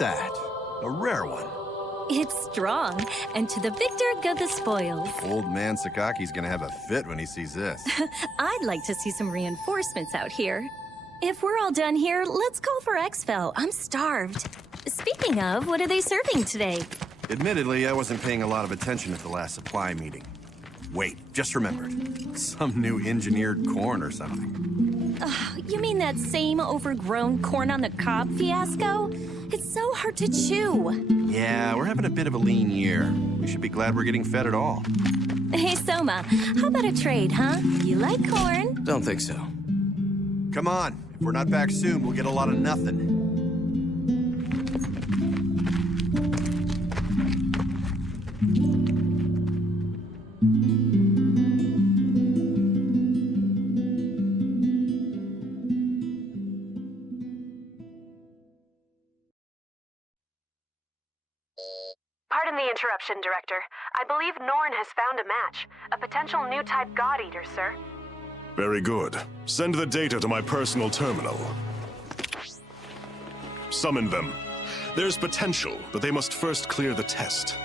that. A rare one. It's strong, and to the victor go the spoils. Old man Sakaki's gonna have a fit when he sees this. I'd like to see some reinforcements out here. If we're all done here, let's call for exfil. I'm starved. Speaking of, what are they serving today? Admittedly, I wasn't paying a lot of attention at the last supply meeting. Wait, just remembered. Some new engineered corn or something. You mean that same overgrown corn on the cob fiasco? It's so hard to chew. Yeah, we're having a bit of a lean year. We should be glad we're getting fed at all. Hey, Soma, how about a trade, huh? You like corn? Don't think so. Come on. If we're not back soon, we'll get a lot of nothing. Pardon the interruption, Director. I believe Norn has found a match. A potential new type God Eater, sir. Very good. Send the data to my personal terminal. Summon them. There's potential, but they must first clear the test.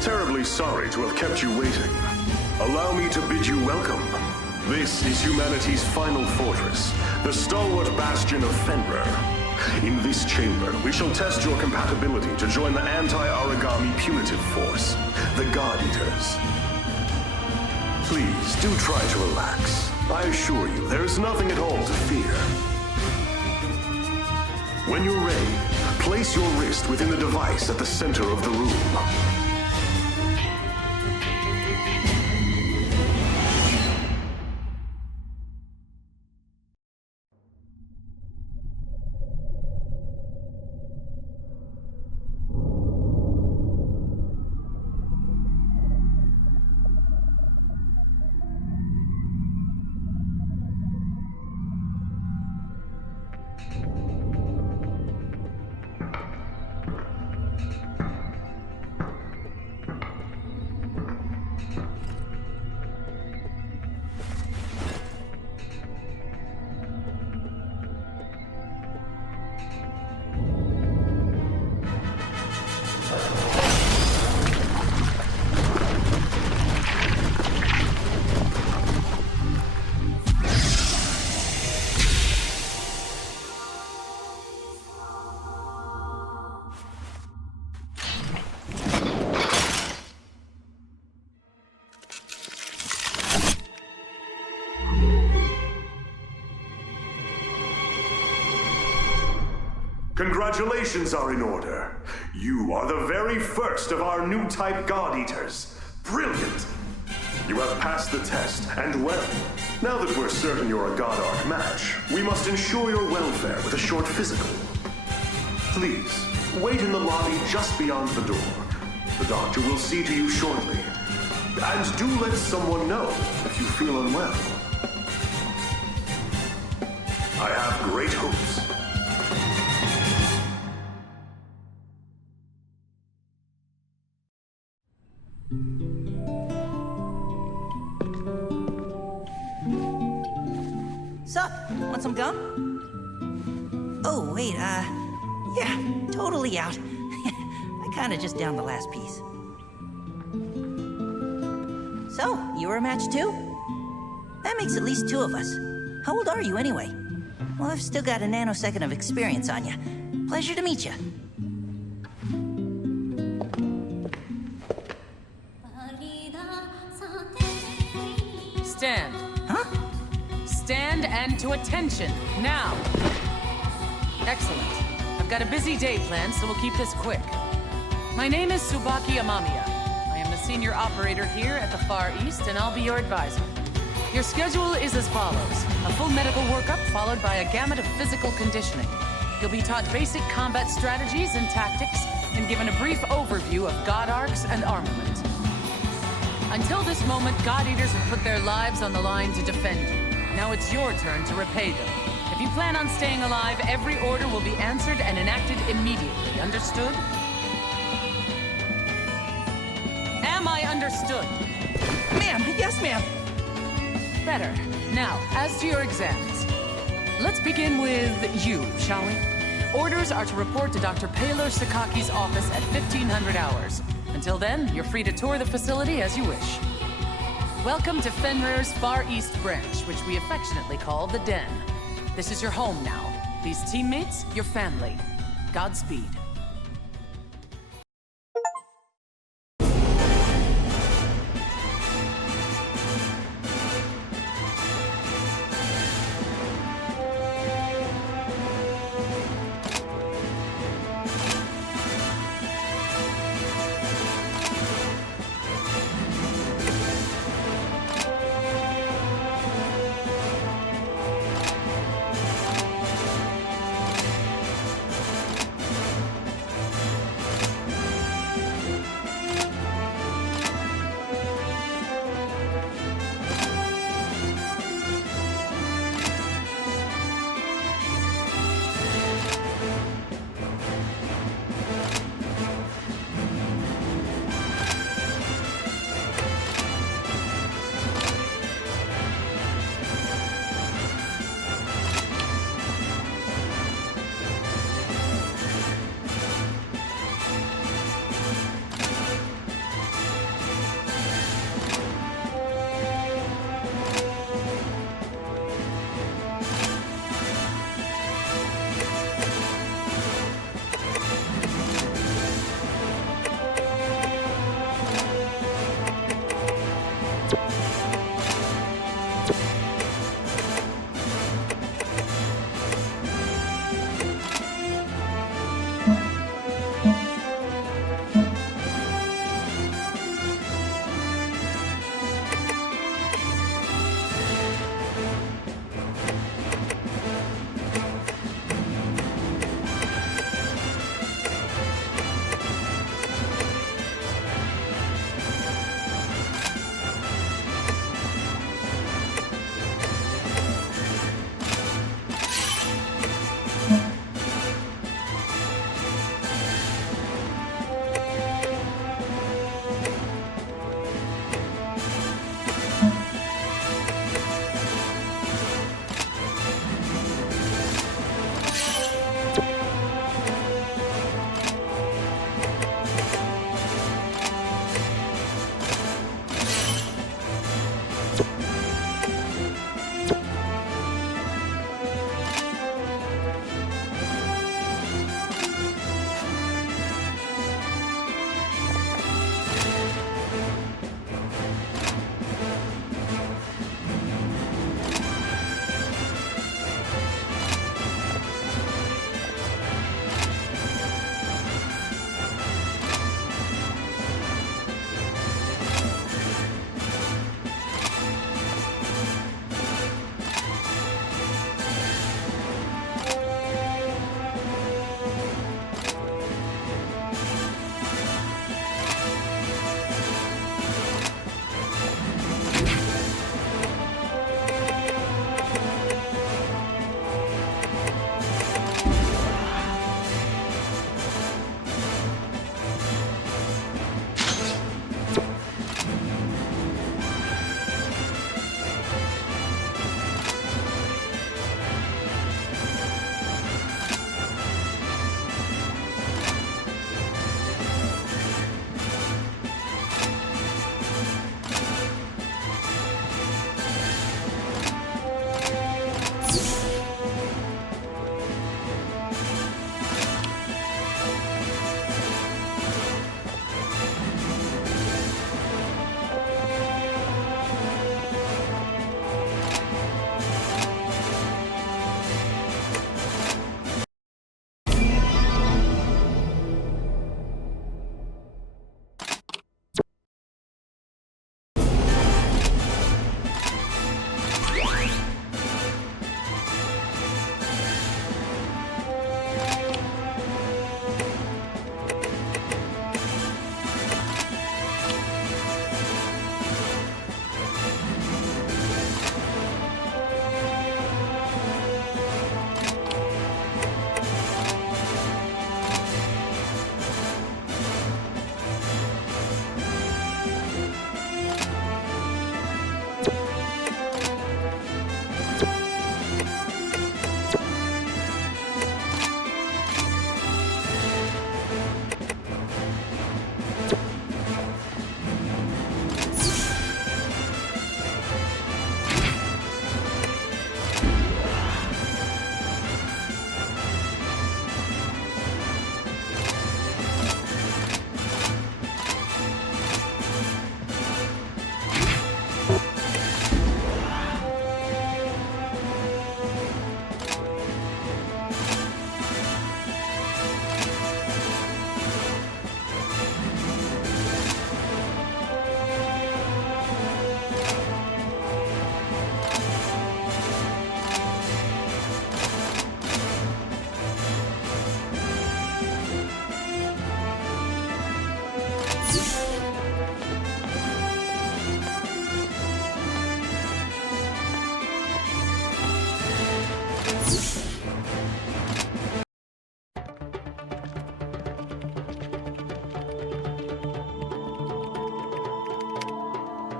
Terribly sorry to have kept you waiting. Allow me to bid you welcome. This is humanity's final fortress, the stalwart bastion of Fenrir. In this chamber, we shall test your compatibility to join the anti-origami punitive force, the God Eaters. Please, do try to relax. I assure you, there is nothing at all to fear. When you're ready, place your wrist within the device at the center of the room. Congratulations are in order. You are the very first of our new type God Eaters. Brilliant! You have passed the test, and well. Now that we're certain you're a God Arc match, we must ensure your welfare with a short physical. Please, wait in the lobby just beyond the door. The doctor will see to you shortly. And do let someone know if you feel unwell. I have great hopes. Sup? Want some gum? Oh, wait, yeah, totally out. I kinda just downed the last piece. So, you were a match too? That makes at least two of us. How old are you anyway? Well, I've still got a nanosecond of experience on you. Pleasure to meet you. Stand. Huh? Stand and to attention, now. Excellent. I've got a busy day planned, so we'll keep this quick. My name is Tsubaki Amamiya. I am the senior operator here at the Far East, and I'll be your advisor. Your schedule is as follows. A full medical workup followed by a gamut of physical conditioning. You'll be taught basic combat strategies and tactics and given a brief overview of God arcs and armament. Until this moment, God Eaters have put their lives on the line to defend you. Now it's your turn to repay them. If you plan on staying alive, every order will be answered and enacted immediately. Understood? Am I understood? Ma'am, yes, ma'am. Better. Now, as to your exams. Let's begin with you, shall we? Orders are to report to Dr. Paylor Sakaki's office at 1500 hours. Until then, you're free to tour the facility as you wish. Welcome to Fenrir's Far East Branch, which we affectionately call the Den. This is your home now. These teammates, your family. Godspeed.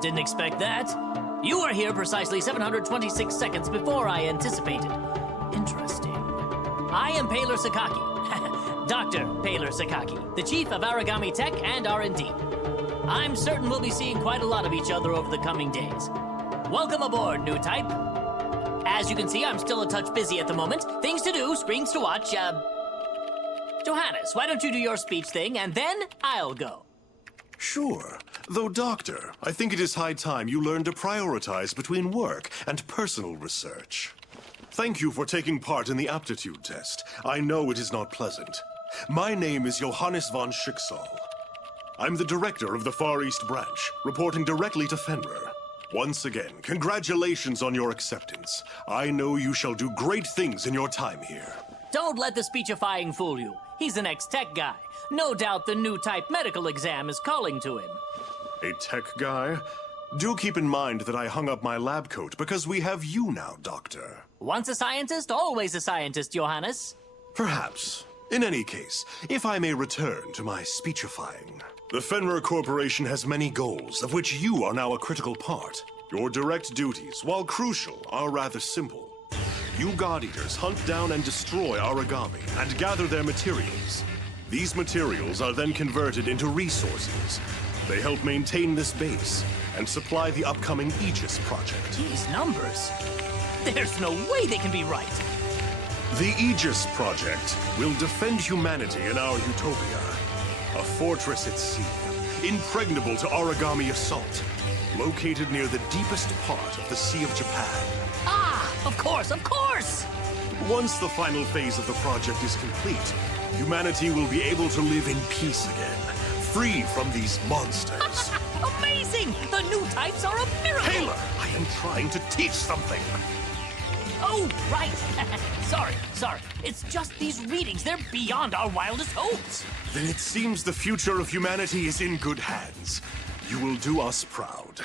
Didn't expect that. You are here precisely 726 seconds before I anticipated. Interesting. I am Paler Sakaki. Dr. Paler Sakaki, the chief of Origami Tech and R&D. I'm certain we'll be seeing quite a lot of each other over the coming days. Welcome aboard, new type. As you can see, I'm still a touch busy at the moment. Things to do, screens to watch. Johannes, why don't you do your speech thing, and then I'll go. Sure. Though, Doctor, I think it is high time you learn to prioritize between work and personal research. Thank you for taking part in the aptitude test. I know it is not pleasant. My name is Johannes von Schicksal. I'm the director of the Far East Branch, reporting directly to Fenrir. Once again, congratulations on your acceptance. I know you shall do great things in your time here. Don't let the speechifying fool you. He's an ex-tech guy. No doubt the new type medical exam is calling to him. A tech guy? Do keep in mind that I hung up my lab coat because we have you now, Doctor. Once a scientist, always a scientist, Johannes. Perhaps. In any case, if I may return to my speechifying. The Fenrir Corporation has many goals, of which you are now a critical part. Your direct duties, while crucial, are rather simple. You God Eaters hunt down and destroy origami and gather their materials. These materials are then converted into resources. They help maintain this base and supply the upcoming Aegis project. These numbers. There's no way they can be right. The Aegis project will defend humanity in our utopia. A fortress at sea, impregnable to origami assault, located near the deepest part of the Sea of Japan. Ah, of course, of course! Once the final phase of the project is complete, humanity will be able to live in peace again, free from these monsters. Amazing! The new types are a miracle! Taylor, I am trying to teach something. Oh, right. Sorry. It's just these readings. They're beyond our wildest hopes. Then it seems the future of humanity is in good hands. You will do us proud.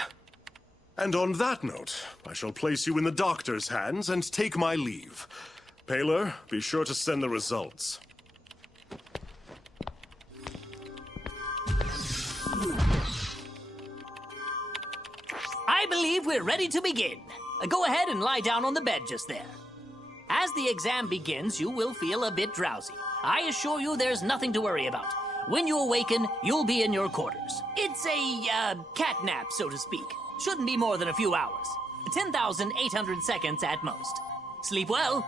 And on that note, I shall place you in the doctor's hands and take my leave. Paler, be sure to send the results. I believe we're ready to begin. Go ahead and lie down on the bed just there. As the exam begins, you will feel a bit drowsy. I assure you there's nothing to worry about. When you awaken, you'll be in your quarters. It's a, cat nap, so to speak. Shouldn't be more than a few hours. 10,800 seconds at most. Sleep well.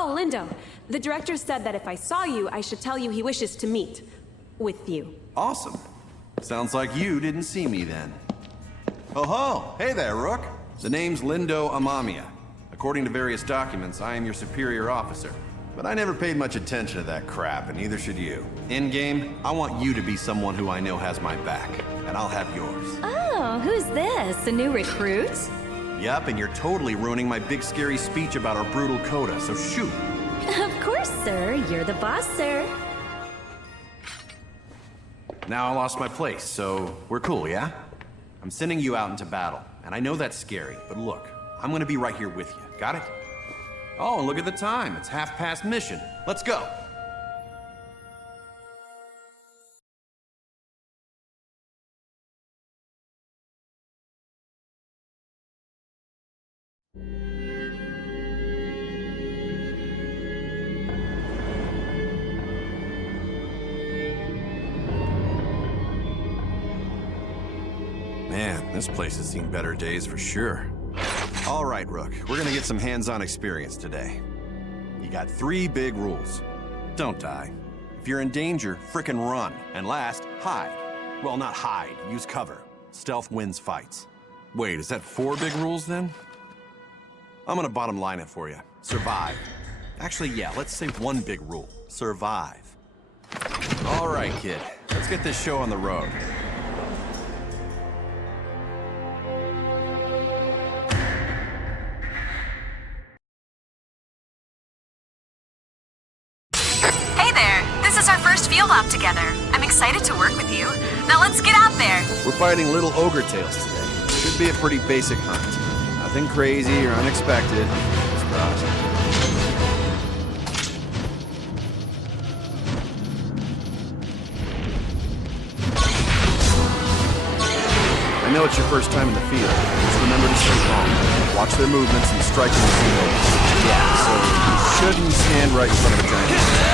Oh, Lindo. The director said that if I saw you, I should tell you he wishes to meet. With you. Awesome. Sounds like you didn't see me then. Oh ho! Hey there, Rook. The name's Lindo Amamiya. According to various documents, I am your superior officer. But I never paid much attention to that crap, and neither should you. In-game, I want you to be someone who I know has my back, and I'll have yours. Oh, who's this? A new recruit? Yup, and you're totally ruining my big scary speech about our brutal coda, so shoot. Of course, sir. You're the boss, sir. Now I lost my place, so we're cool, yeah? I'm sending you out into battle, and I know that's scary, but look, I'm gonna be right here with you. Got it? Oh, and look at the time. It's 1/2 mission. Let's go. Man, this place has seen better days for sure. All right, Rook, we're gonna get some hands-on experience today. You got 3 big rules. Don't die. If you're in danger, frickin' run. And last, hide. Well, not hide, use cover. Stealth wins fights. Wait, is that 4 big rules then? I'm gonna bottom line it for you. Survive. Actually, yeah, let's say 1 big rule. Survive. All right, kid, let's get this show on the road. Field op together. I'm excited to work with you. Now let's get out there. We're fighting little ogre tails today. Should be a pretty basic hunt. Nothing crazy or unexpected. Just cross. I know it's your first time in the field. Just remember to stay calm. Watch their movements and strike them as you know. Yeah, so you shouldn't stand right in front of a giant.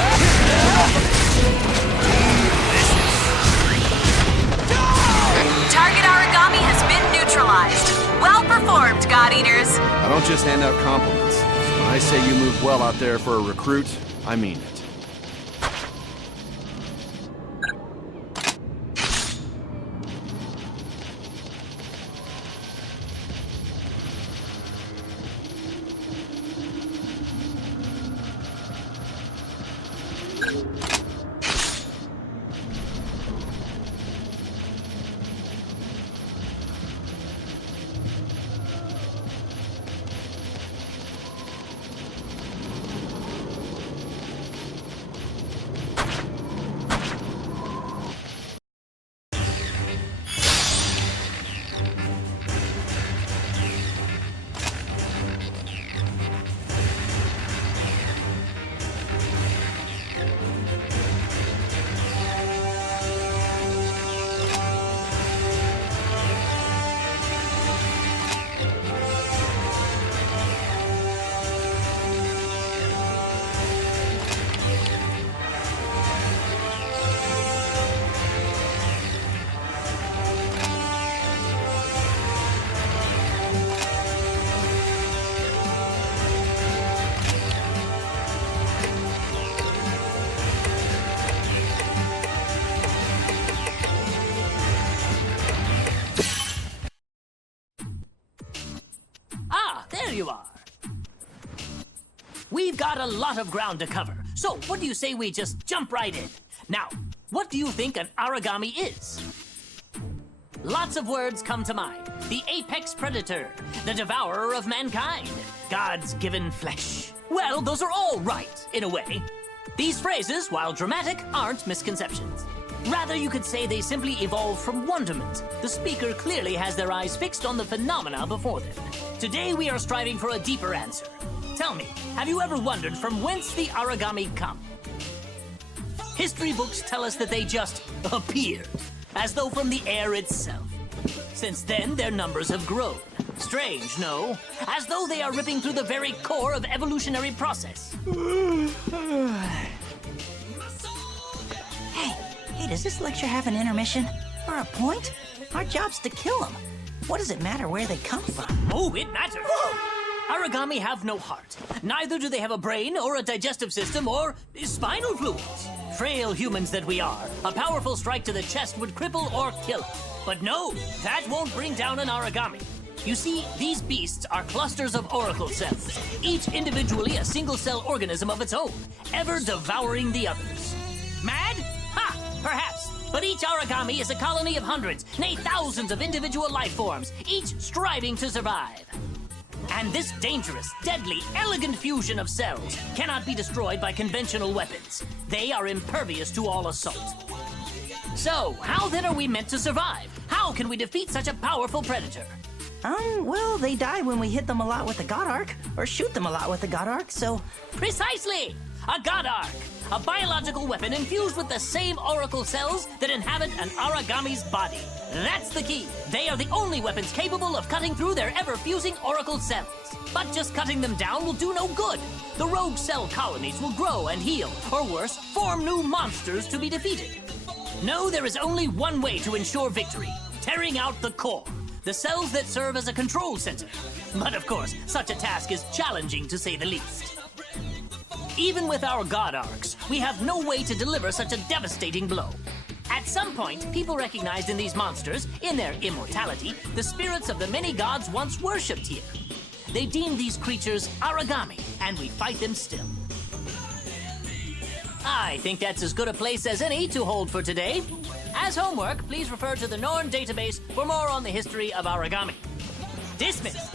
Target origami has been neutralized. Well performed, God Eaters. I don't just hand out compliments. When I say you moved well out there for a recruit, I mean it. You are. We've got a lot of ground to cover, so what do you say we just jump right in? Now, what do you think an origami is? Lots of words come to mind. The apex predator, the devourer of mankind, God's given flesh. Well, those are all right, in a way. These phrases, while dramatic, aren't misconceptions. Rather, you could say they simply evolved from wonderment. The speaker clearly has their eyes fixed on the phenomena before them. Today, we are striving for a deeper answer. Tell me, have you ever wondered from whence the origami come? History books tell us that they just appeared, as though from the air itself. Since then, their numbers have grown. Strange, no? As though they are ripping through the very core of evolutionary process. Hey, does this lecture have an intermission? Or a point? Our job's to kill them. What does it matter where they come from? Oh, it matters. Origami have no heart. Neither do they have a brain or a digestive system or spinal fluids. Frail humans that we are, a powerful strike to the chest would cripple or kill us. But no, that won't bring down an origami. You see, these beasts are clusters of oracle cells, each individually a single-cell organism of its own, ever devouring the others. Mad? Ha! Perhaps. But each origami is a colony of hundreds, nay thousands of individual life forms, each striving to survive. And this dangerous, deadly, elegant fusion of cells cannot be destroyed by conventional weapons. They are impervious to all assault. So, how then are we meant to survive? How can we defeat such a powerful predator? Well, they die when we hit them a lot with the God Arc, or shoot them a lot with the God Arc, so... Precisely! A God Arc! A biological weapon infused with the same oracle cells that inhabit an origami's body. That's the key. They are the only weapons capable of cutting through their ever-fusing oracle cells. But just cutting them down will do no good. The rogue cell colonies will grow and heal, or worse, form new monsters to be defeated. No, there is only one way to ensure victory. Tearing out the core. The cells that serve as a control center. But of course, such a task is challenging to say the least. Even with our God Arcs, we have no way to deliver such a devastating blow. At some point, people recognized in these monsters, in their immortality, the spirits of the many gods once worshipped here. They deemed these creatures origami, and we fight them still. I think that's as good a place as any to hold for today. As homework, please refer to the Norn database for more on the history of origami. Dismissed.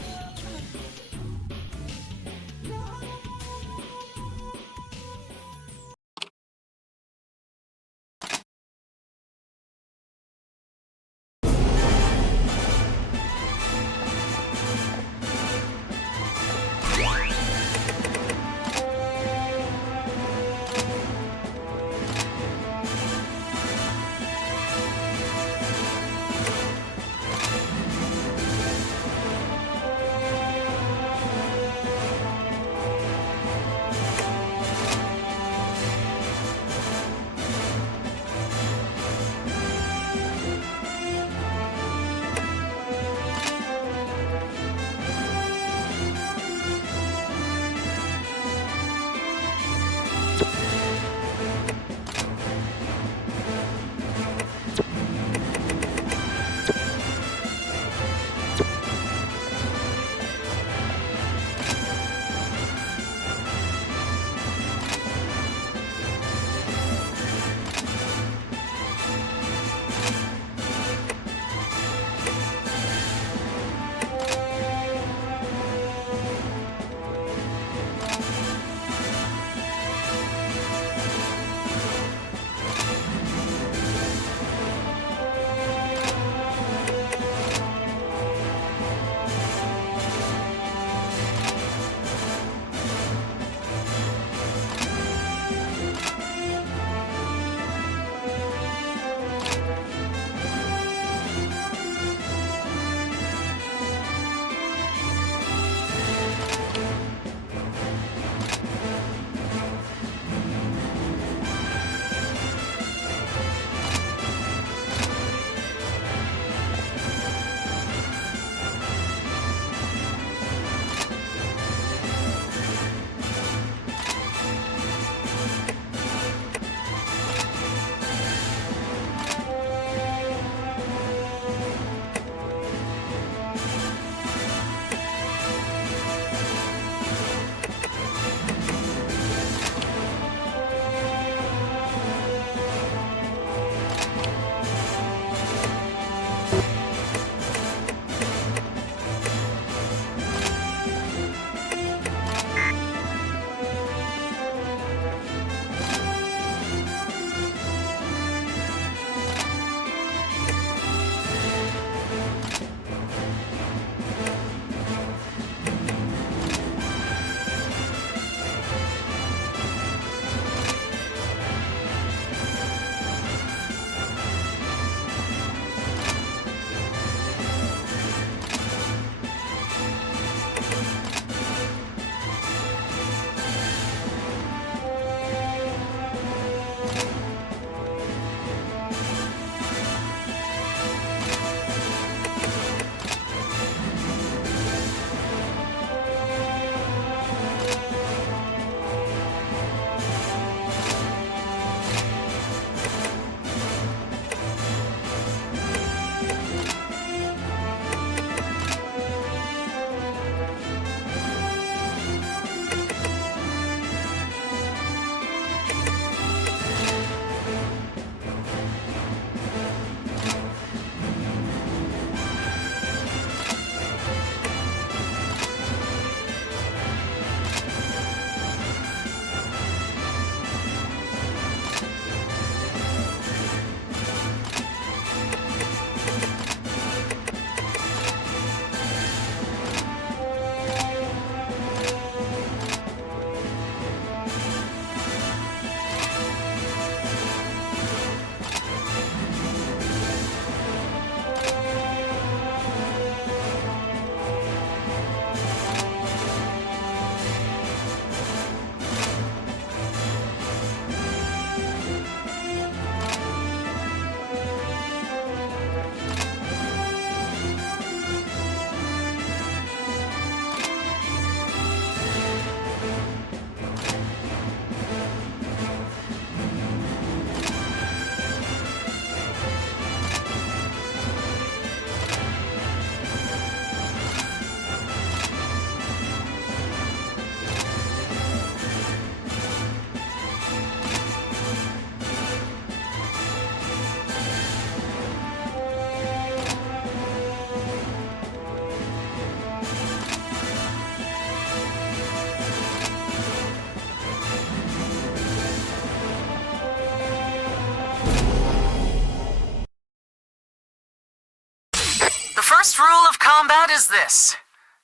Combat is this.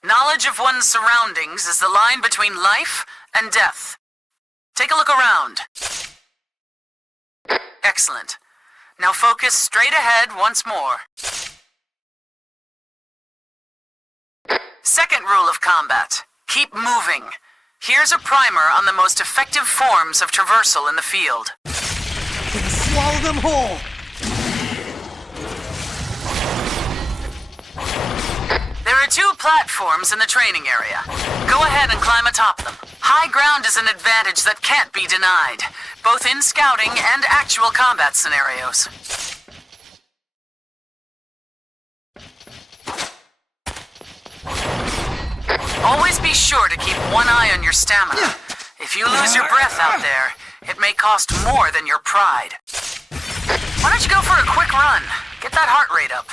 Knowledge of one's surroundings is the line between life and death. Take a look around. Excellent. Now focus straight ahead once more. Second rule of combat. Keep moving. Here's a primer on the most effective forms of traversal in the field. Swallow them whole! There are 2 platforms in the training area. Go ahead and climb atop them. High ground is an advantage that can't be denied, both in scouting and actual combat scenarios. Always be sure to keep one eye on your stamina. If you lose your breath out there, it may cost more than your pride. Why don't you go for a quick run? Get that heart rate up.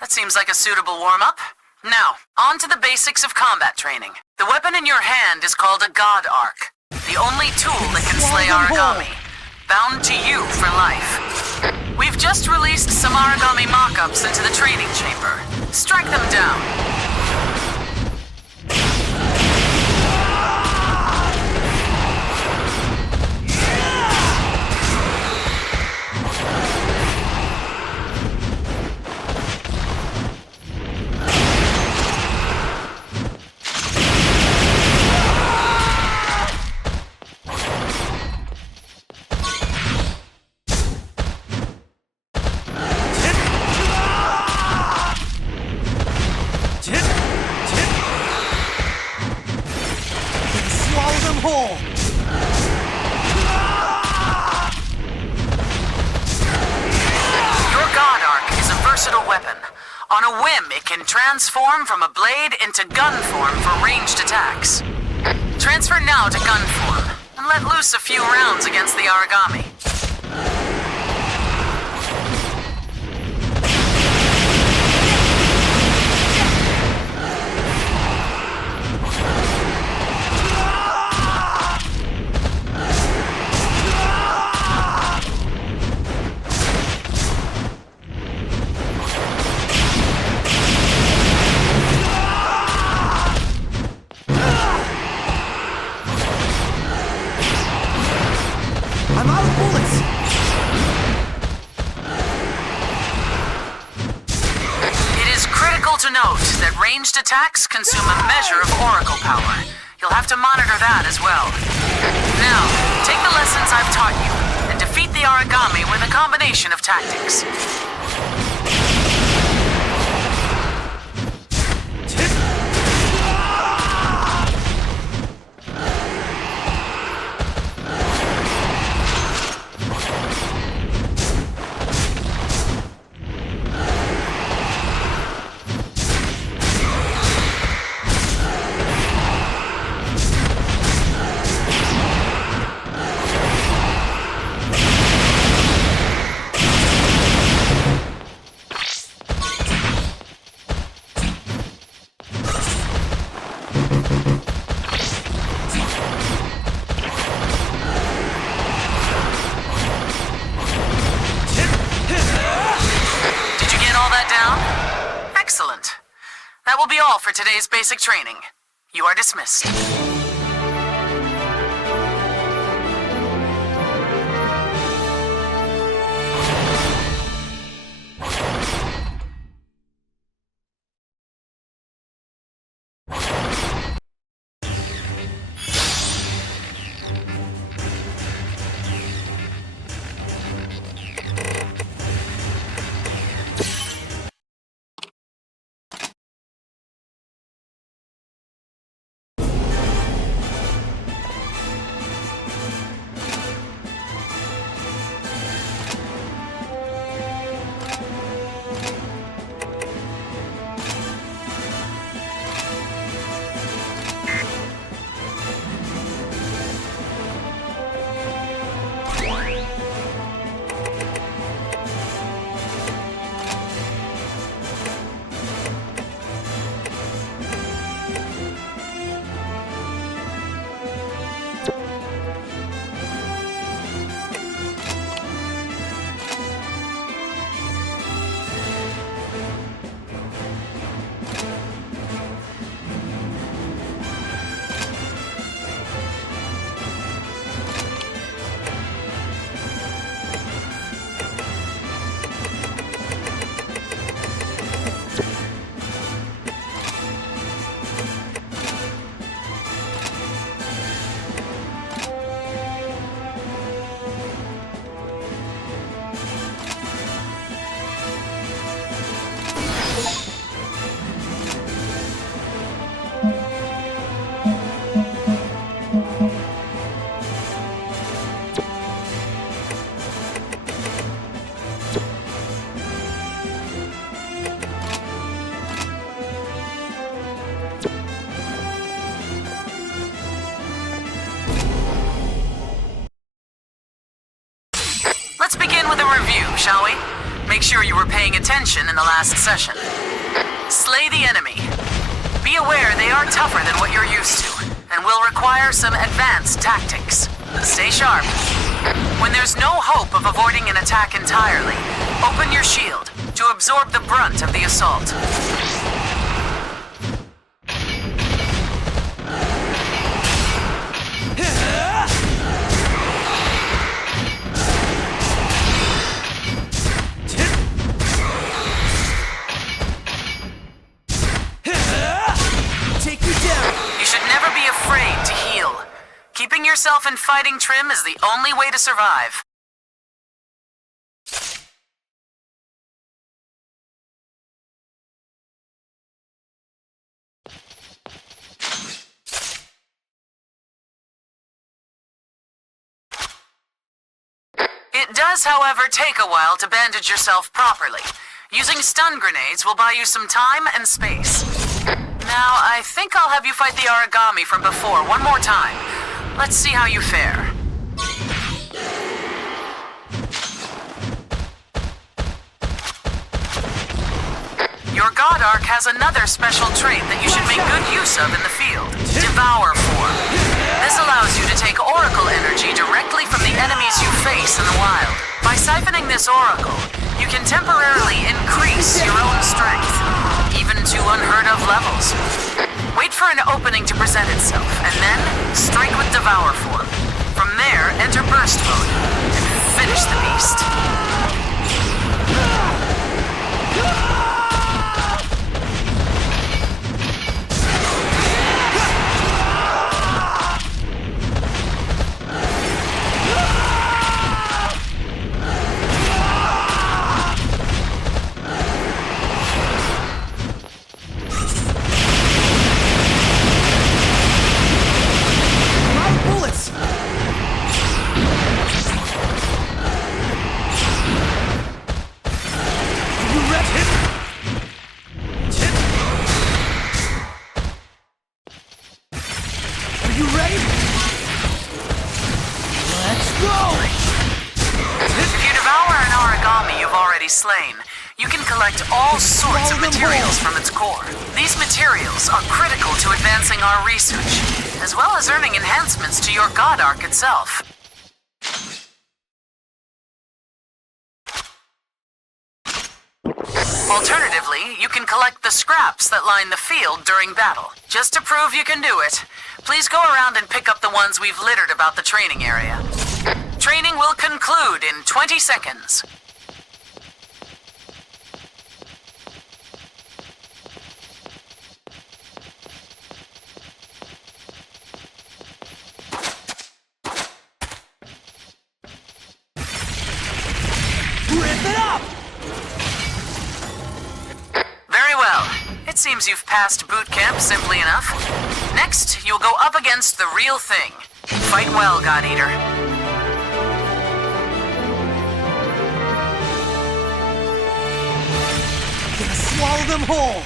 That seems like a suitable warm-up. Now, on to the basics of combat training. The weapon in your hand is called a God Arc, the only tool that can slay origami, bound to you for life. We've just released some origami mock-ups into the training chamber. Strike them down. On a whim, it can transform from a blade into gun form for ranged attacks. Transfer now to gun form, and let loose a few rounds against the origami. I'm out of bullets! It is critical to note that ranged attacks consume a measure of oracle power. You'll have to monitor that as well. Now, take the lessons I've taught you and defeat the origami with a combination of tactics. Excellent. That will be all for today's basic training. You are dismissed. Make sure you were paying attention in the last session. Slay the enemy. Be aware they are tougher than what you're used to, and will require some advanced tactics. Stay sharp. When there's no hope of avoiding an attack entirely, open your shield to absorb the brunt of the assault. Keeping yourself in fighting trim is the only way to survive. It does, however, take a while to bandage yourself properly. Using stun grenades will buy you some time and space. Now, I think I'll have you fight the origami from before one more time. Let's see how you fare. Your God Arc has another special trait that you should make good use of in the field. Devour form. This allows you to take Oracle energy directly from the enemies you face in the wild. By siphoning this Oracle, you can temporarily increase your own strength, even to unheard of levels. Wait for an opening to present itself, and then strike with Devour form. From there, enter Burst mode, and finish the beast. Slain, you can collect all sorts of materials from its core. These materials are critical to advancing our research, as well as earning enhancements to your God Arc itself. Alternatively, you can collect the scraps that line the field during battle. Just to prove you can do it, please go around and pick up the ones we've littered about the training area. Training will conclude in 20 seconds. It seems you've passed boot camp simply enough. Next, you'll go up against the real thing. Fight well, God Eater. Gonna swallow them whole!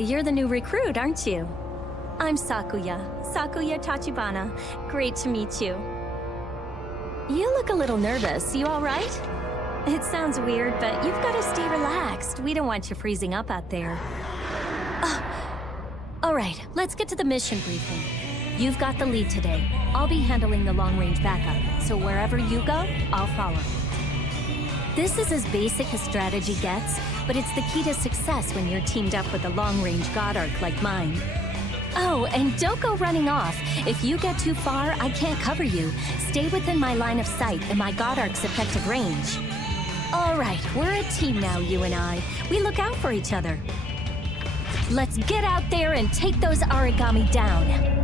You're the new recruit, aren't you? I'm Sakuya Tachibana. Great to meet you. You look a little nervous. You all right? It sounds weird, but you've got to stay relaxed. We don't want you freezing up out there. All right, let's get to the mission briefing. You've got the lead today. I'll be handling the long-range backup, so wherever you go, I'll follow. This is as basic as strategy gets, but it's the key to success when you're teamed up with a long-range God Arc like mine. Oh, and don't go running off. If you get too far, I can't cover you. Stay within my line of sight and my God Arc's effective range. All right, we're a team now, you and I. We look out for each other. Let's get out there and take those origami down.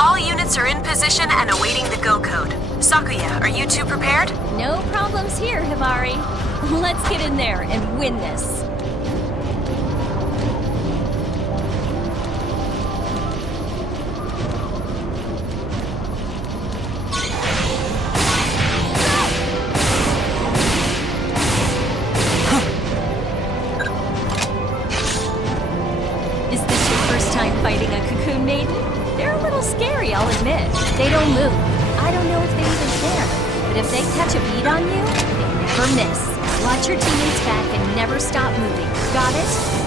All units are in position and awaiting the go code. Sakuya, are you two prepared? No problems here, Hivari. Let's get in there and win this. Is this your first time fighting a cocoon maiden? They're a little scary, I'll admit. They don't move. I don't know if they even care. But if they catch a bead on you, they never miss. Watch your teammates back and never stop moving. Got it?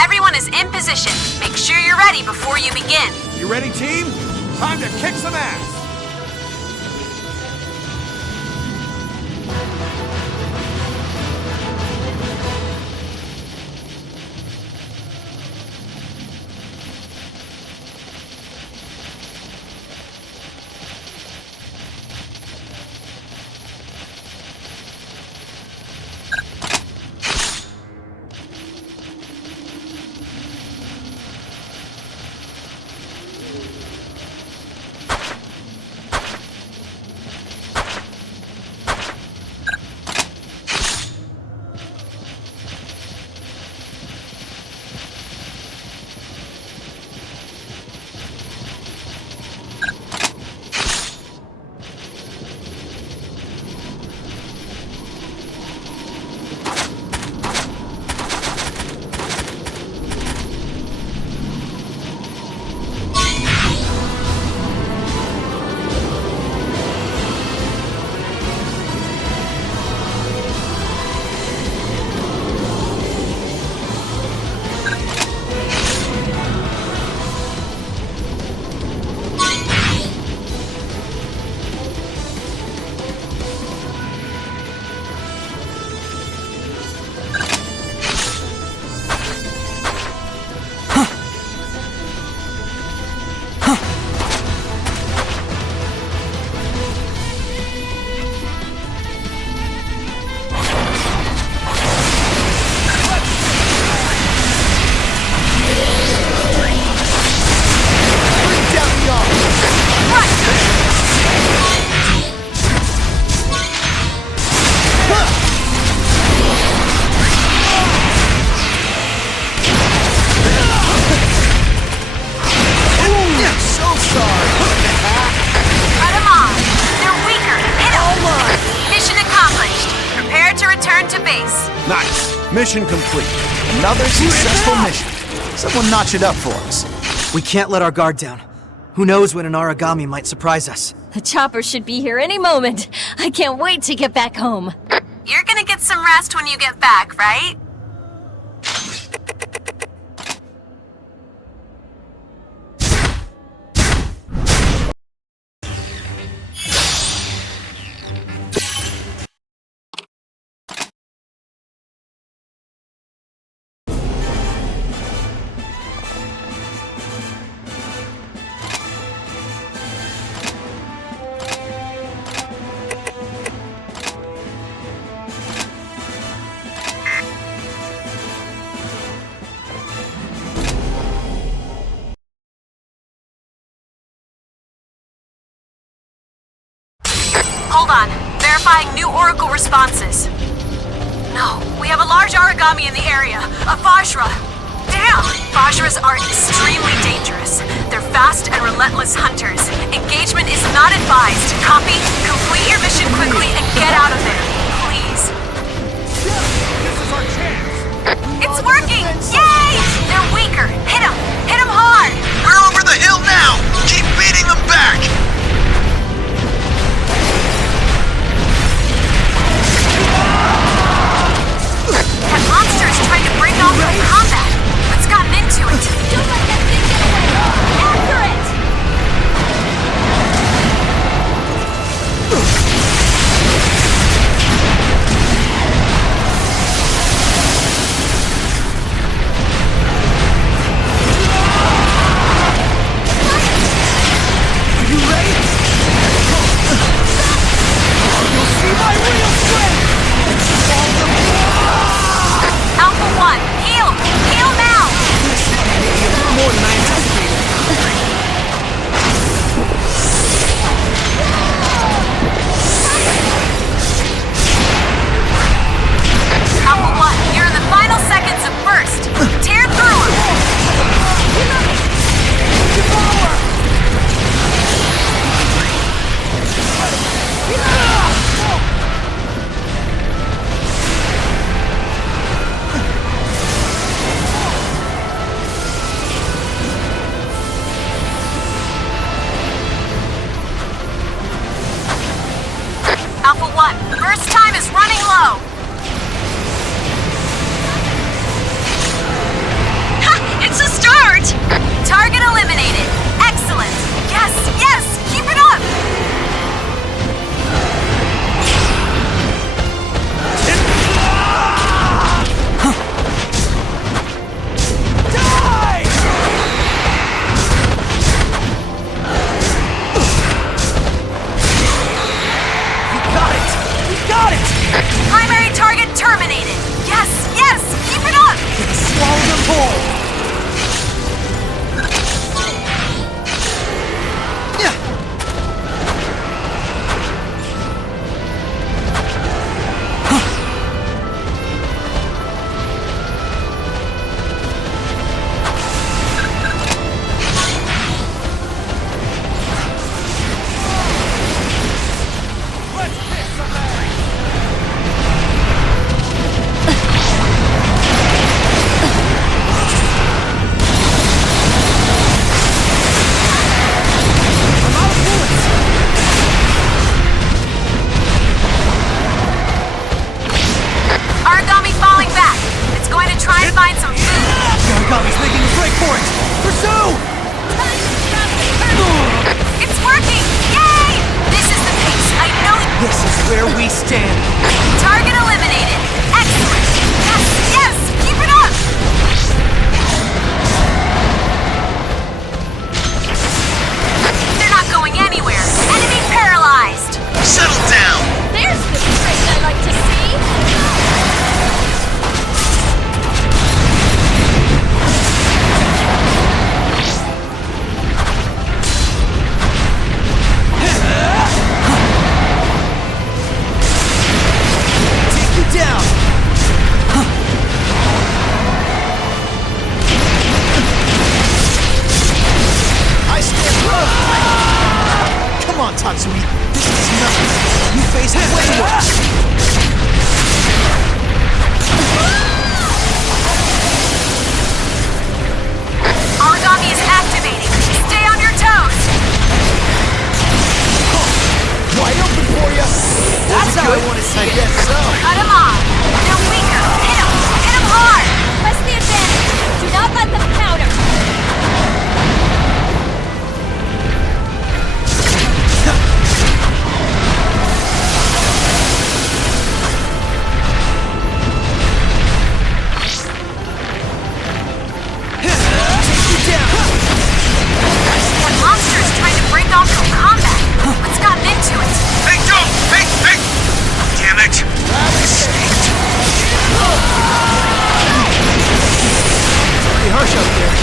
Everyone is in position. Make sure you're ready before you begin. You ready, team? Time to kick some ass! Mission complete. Another successful mission. Someone notch it up for us. We can't let our guard down. Who knows when an origami might surprise us? The chopper should be here any moment. I can't wait to get back home. You're gonna get some rest when you get back, right? Hold on. Verifying new Oracle responses. No, we have a large origami in the area. A Vajra. Damn! Vajras are extremely dangerous. They're fast and relentless hunters. Engagement is not advised. Copy? Complete your mission quickly and get out of there. Please. This is our chance! It's working! Yay! They're weaker. Hit them! Hit them hard! We're over the hill now! Keep beating them back! That monster is trying to break off from combat. What's gotten into it? Don't let that thing get away! After it! report! Target eliminated! Excellent! Yes, yes! Keep it up! Die! We got it! Primary target terminated! Yes, yes! Keep it up! Swallow them whole! Origami falling back. It's going to try and find some food. Origami's making a break for it! Pursue! It's working! Yay! This is the pace. I know. This is where we stand. Target eliminated. Excellent. Yes, yes! Keep it up! They're not going anywhere. Enemy paralyzed. Settle down! There's the trait I like to see. Take you down! I stand firm! Come on, Tatsumi. This is nothing. You face way worse. Origami is activating. Stay on your toes. Wide open for you. That's how I want to see it. I guess so. Cut him off. They're weaker. Hit him. Hit him hard. Press the advantage. Do not let them counter. That monster is trying to break off from combat. What's gotten into it? Hey, Joe! Hey, hey! Damn it! Escaped. Pretty harsh out there.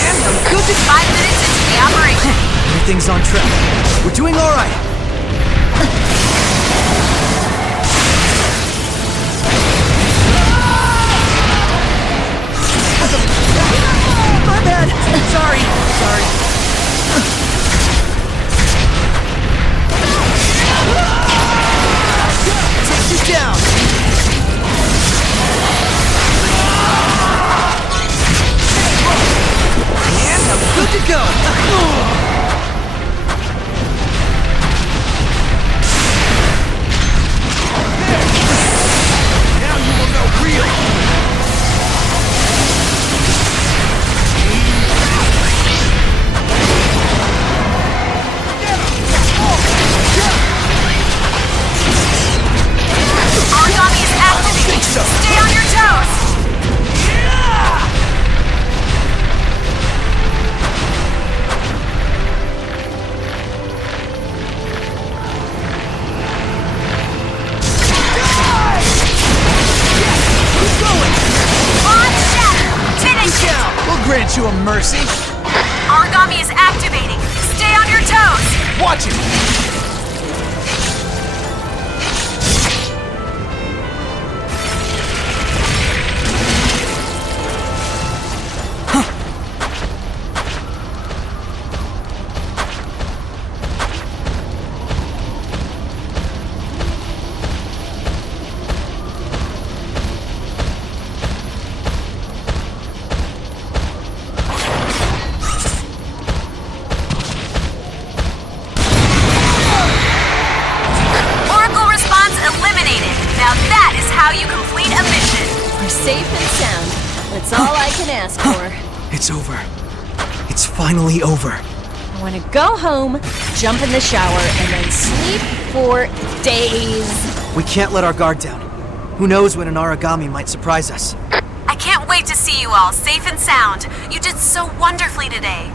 And I'm good to 5 minutes into the operation. Everything's on track. We're doing all right. My bad. Sorry. Take you down. And I'm good to go. Now you will know real. Origami is activating. Stay on your toes. Launch shatter. Finish it. We'll grant you a mercy. Origami is activating. Stay on your toes. Watch it. That's all I can ask for. It's over. It's finally over. I want to go home, jump in the shower, and then sleep for days. We can't let our guard down. Who knows when an origami might surprise us. I can't wait to see you all safe and sound. You did so wonderfully today.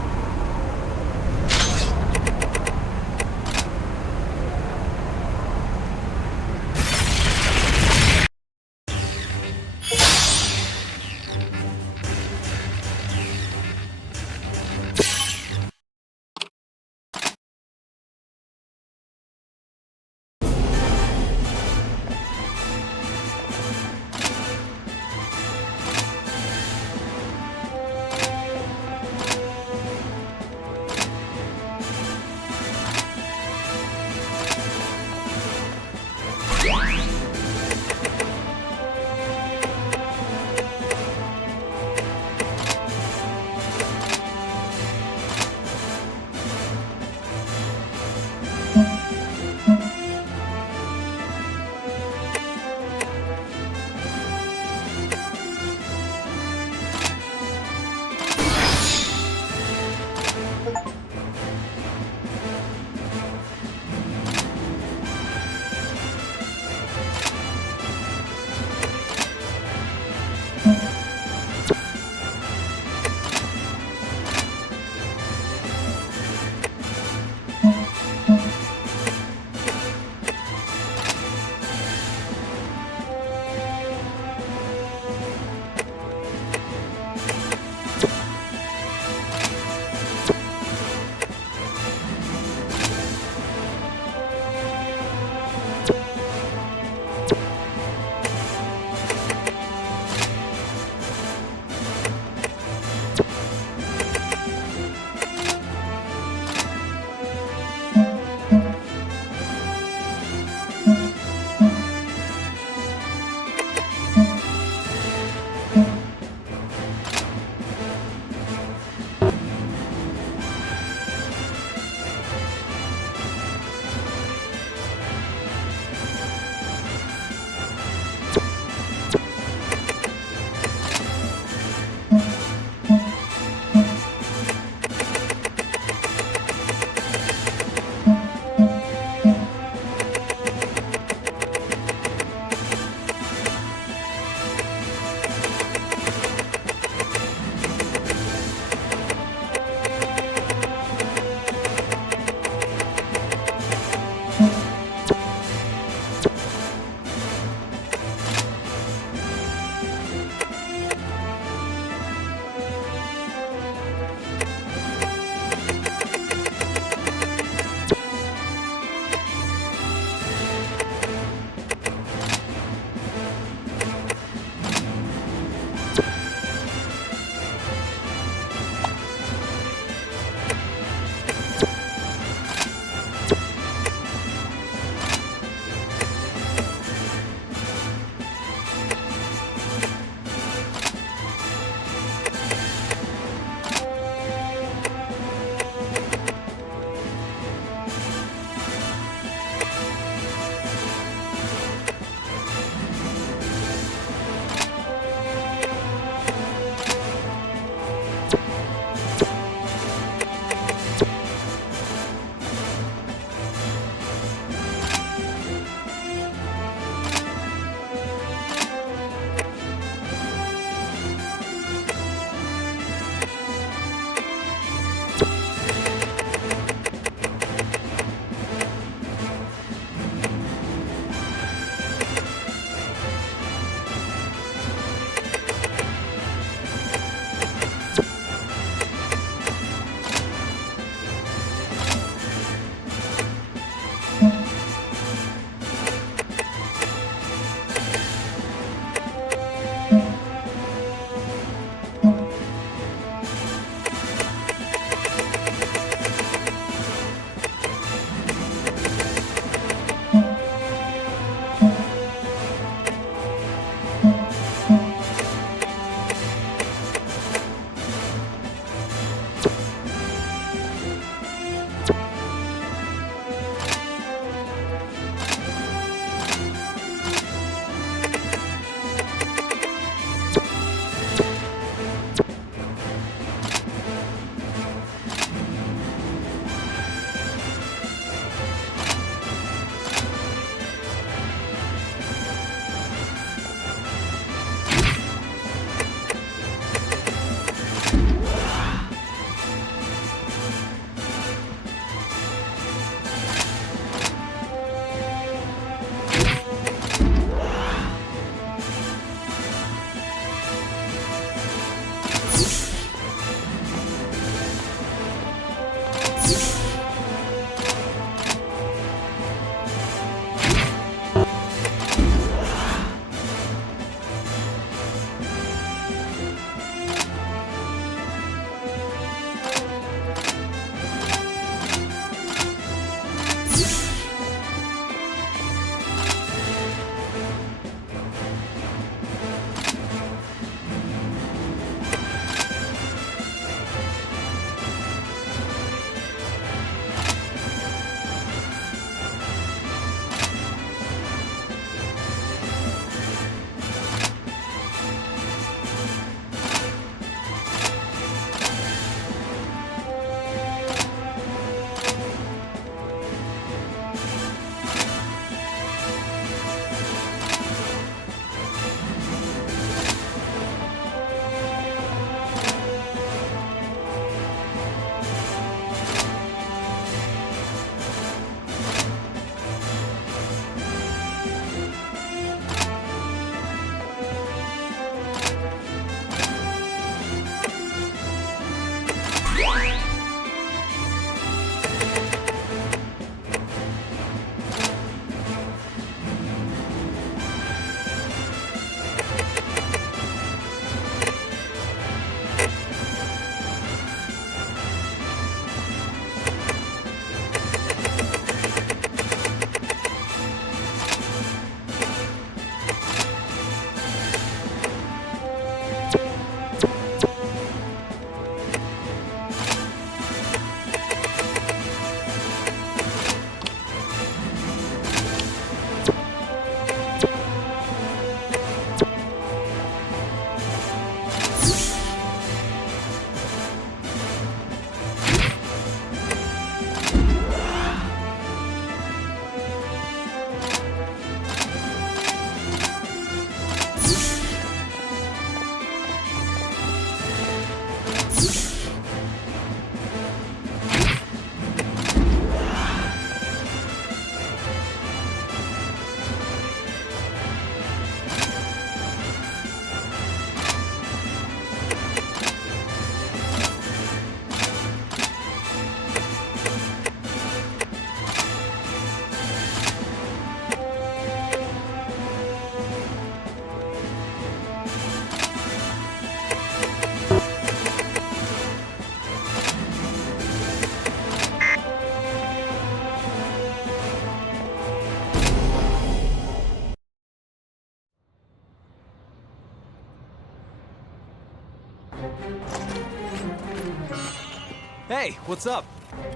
Hey, what's up?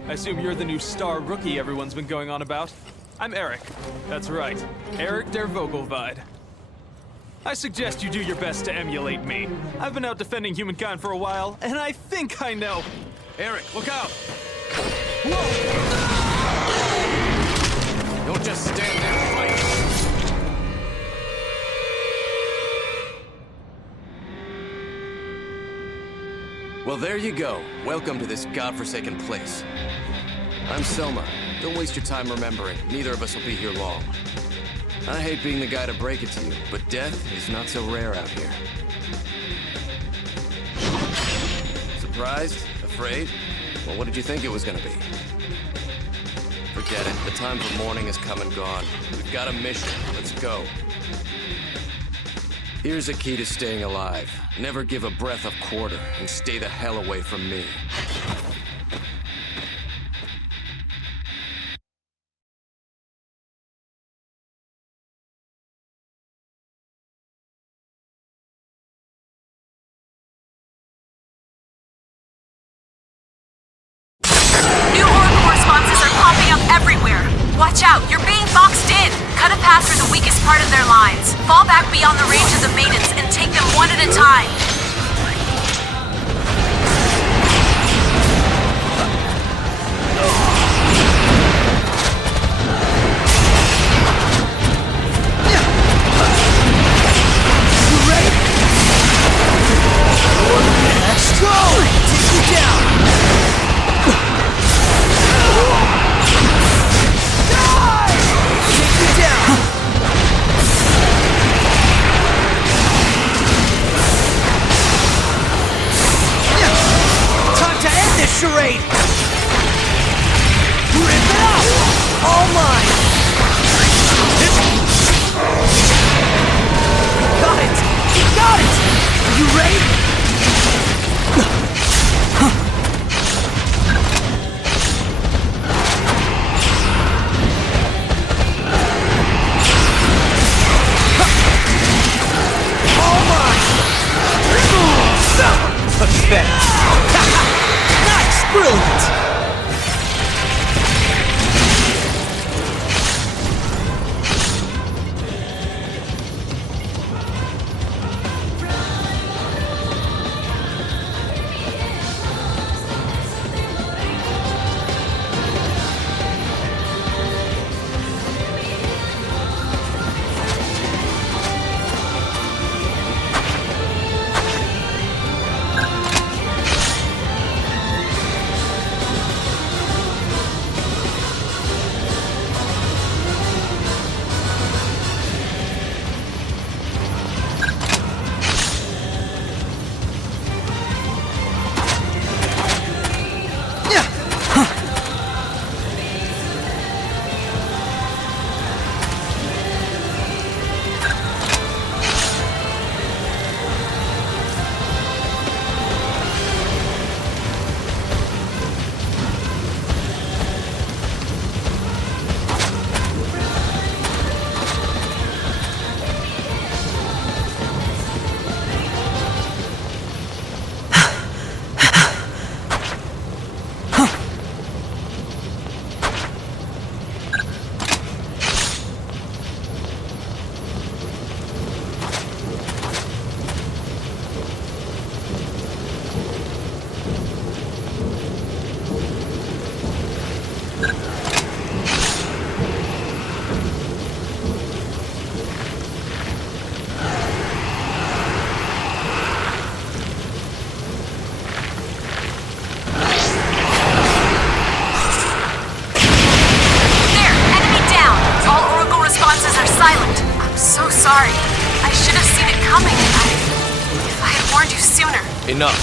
I assume you're the new star rookie everyone's been going on about. I'm Eric. That's right, Eric der Vogelweide. I suggest you do your best to emulate me. I've been out defending humankind for a while, and I think I know. Eric, look out! Whoa! Don't just stand there and fight. Well, there you go. Welcome to this godforsaken place. I'm Selma. Don't waste your time remembering. Neither of us will be here long. I hate being the guy to break it to you, but death is not so rare out here. Surprised? Afraid? Well, what did you think it was gonna be? Forget it. The time for mourning has come and gone. We've got a mission. Let's go. Here's a key to staying alive. Never give a breath a quarter, and stay the hell away from me. New oracle responses are popping up everywhere. Watch out, you're being boxed in. Cut a path through the weakest part of their lines. Fall back beyond the range of the maidens and take them one at a time. You ready? Let's go! Take you down! Die! Take you down! Time to end this charade! Rip it up! All mine! Got it! You got it! Are you ready? All mine! Pathetic! Nice! Brilliant! Enough.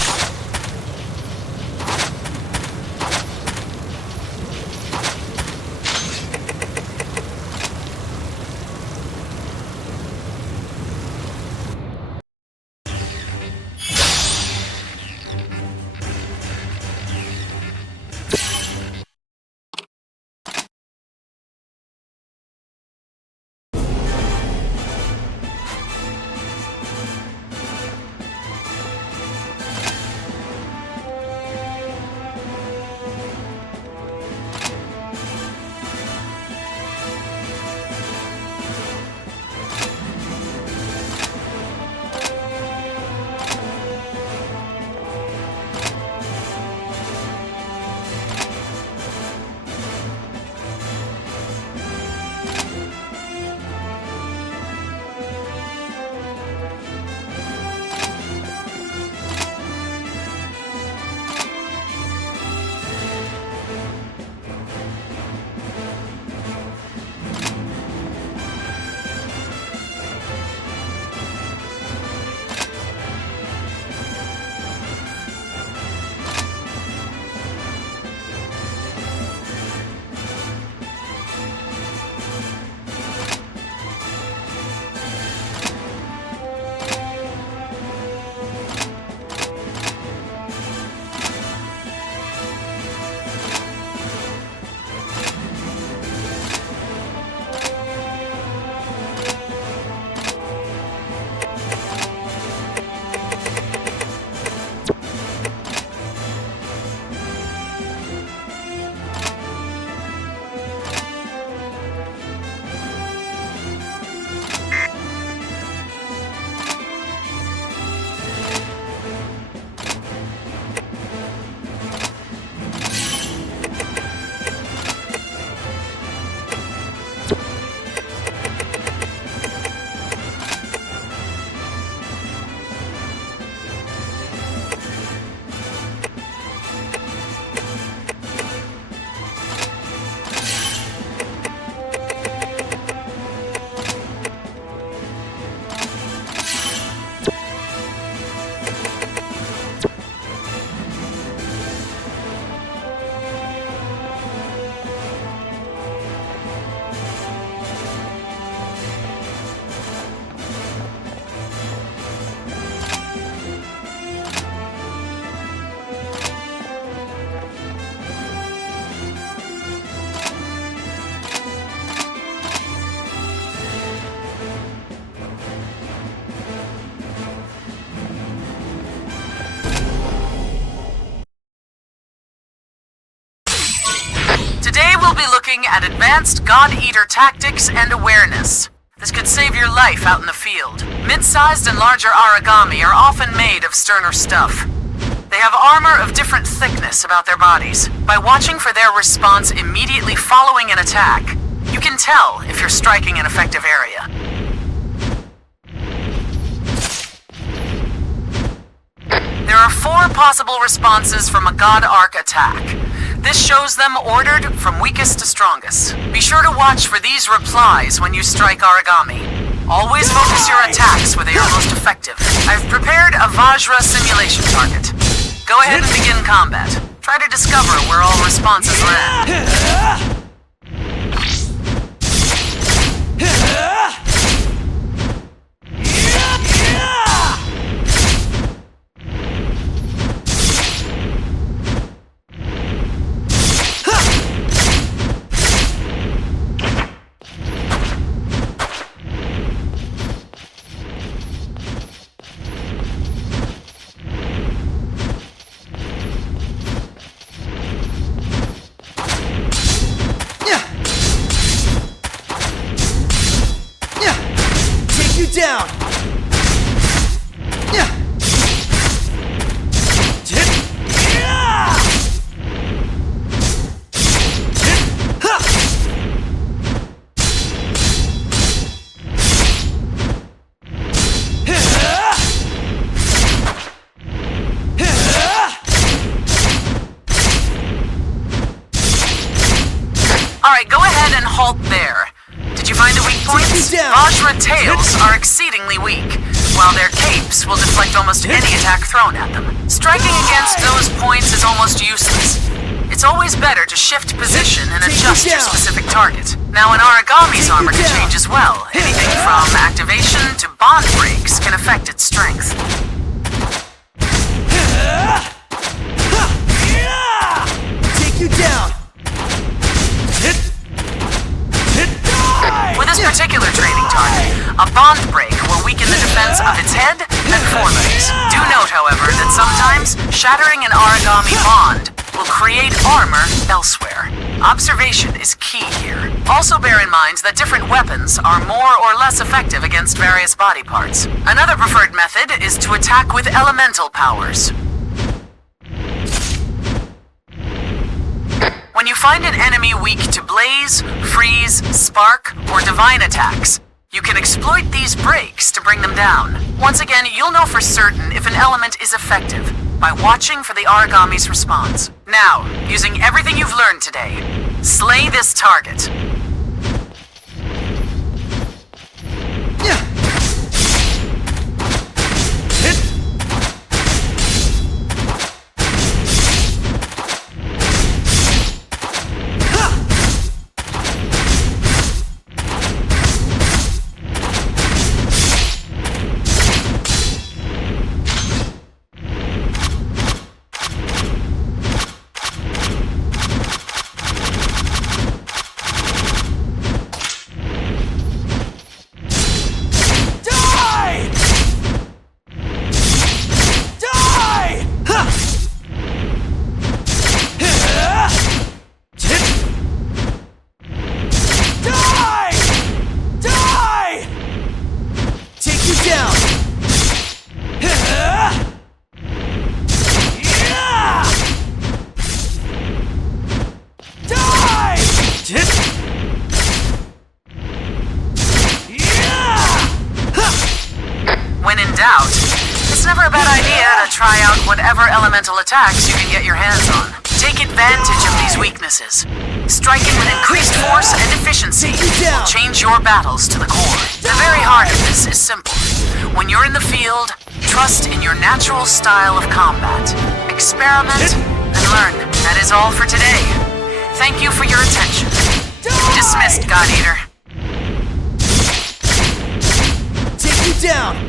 looking at advanced God Eater tactics and awareness. This could save your life out in the field. Mid-sized and larger origami are often made of sterner stuff. They have armor of different thickness about their bodies. By watching for their response immediately following an attack, you can tell if you're striking an effective area. There are 4 possible responses from a God Arc attack. This shows them ordered from weakest to strongest. Be sure to watch for these replies when you strike origami. Always focus your attacks where they are most effective. I've prepared a Vajra simulation target. Go ahead and begin combat. Try to discover where all responses land. Down! Alright, go ahead and halt there. Did you find the weak points? Vajra tails are exceedingly weak, while their capes will deflect almost any attack thrown at them. Striking against those points is almost useless. It's always better to shift position and adjust your specific target. Now an origami's armor can change as well. Anything from activation to bond breaks can affect its strength. Take you down! With this particular training target, a bond break will weaken the defense of its head and forelegs. Do note, however, that sometimes shattering an origami bond will create armor elsewhere. Observation is key here. Also bear in mind that different weapons are more or less effective against various body parts. Another preferred method is to attack with elemental powers. When you find an enemy weak to blaze, freeze, spark, or divine attacks, you can exploit these breaks to bring them down. Once again, you'll know for certain if an element is effective by watching for the origami's response. Now, using everything you've learned today, slay this target. When in doubt, it's never a bad idea to try out whatever elemental attacks you can get your hands on. Take advantage of these weaknesses. Striking with increased force and efficiency will change your battles to the core. The very heart of this is simple. When you're in the field, trust in your natural style of combat. Experiment and learn. That is all for today. Thank you for your attention. Dismissed, God Eater. Take you down!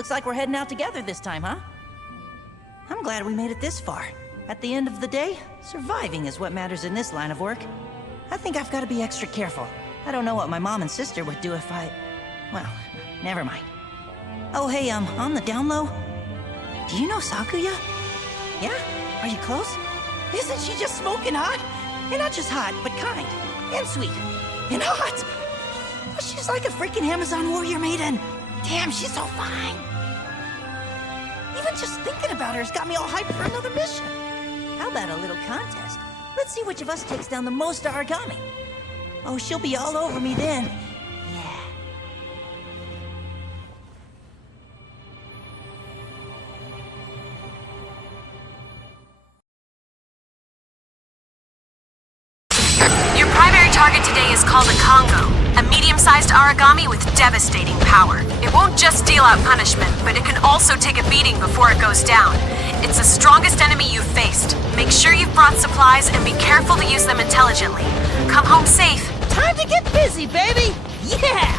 looks like we're heading out together this time, huh? I'm glad we made it this far. At the end of the day, surviving is what matters in this line of work. I think I've got to be extra careful. I don't know what my mom and sister would do if I... Well, never mind. Oh, hey, on the down low, do you know Sakuya? Yeah? Are you close? Isn't she just smoking hot? And not just hot, but kind. And sweet. And hot! She's like a freaking Amazon warrior maiden. Damn, she's so fine. Even just thinking about her has got me all hyped for another mission. How about a little contest? Let's see which of us takes down the most origami. Oh, she'll be all over me then. Yeah. Your primary target today is called a Congo, a medium-sized origami with devastating power. It won't just deal out punishment, but it can also take a beating before it goes down. It's the strongest enemy you've faced. Make sure you've brought supplies and be careful to use them intelligently. Come home safe. Time to get busy, baby! Yeah!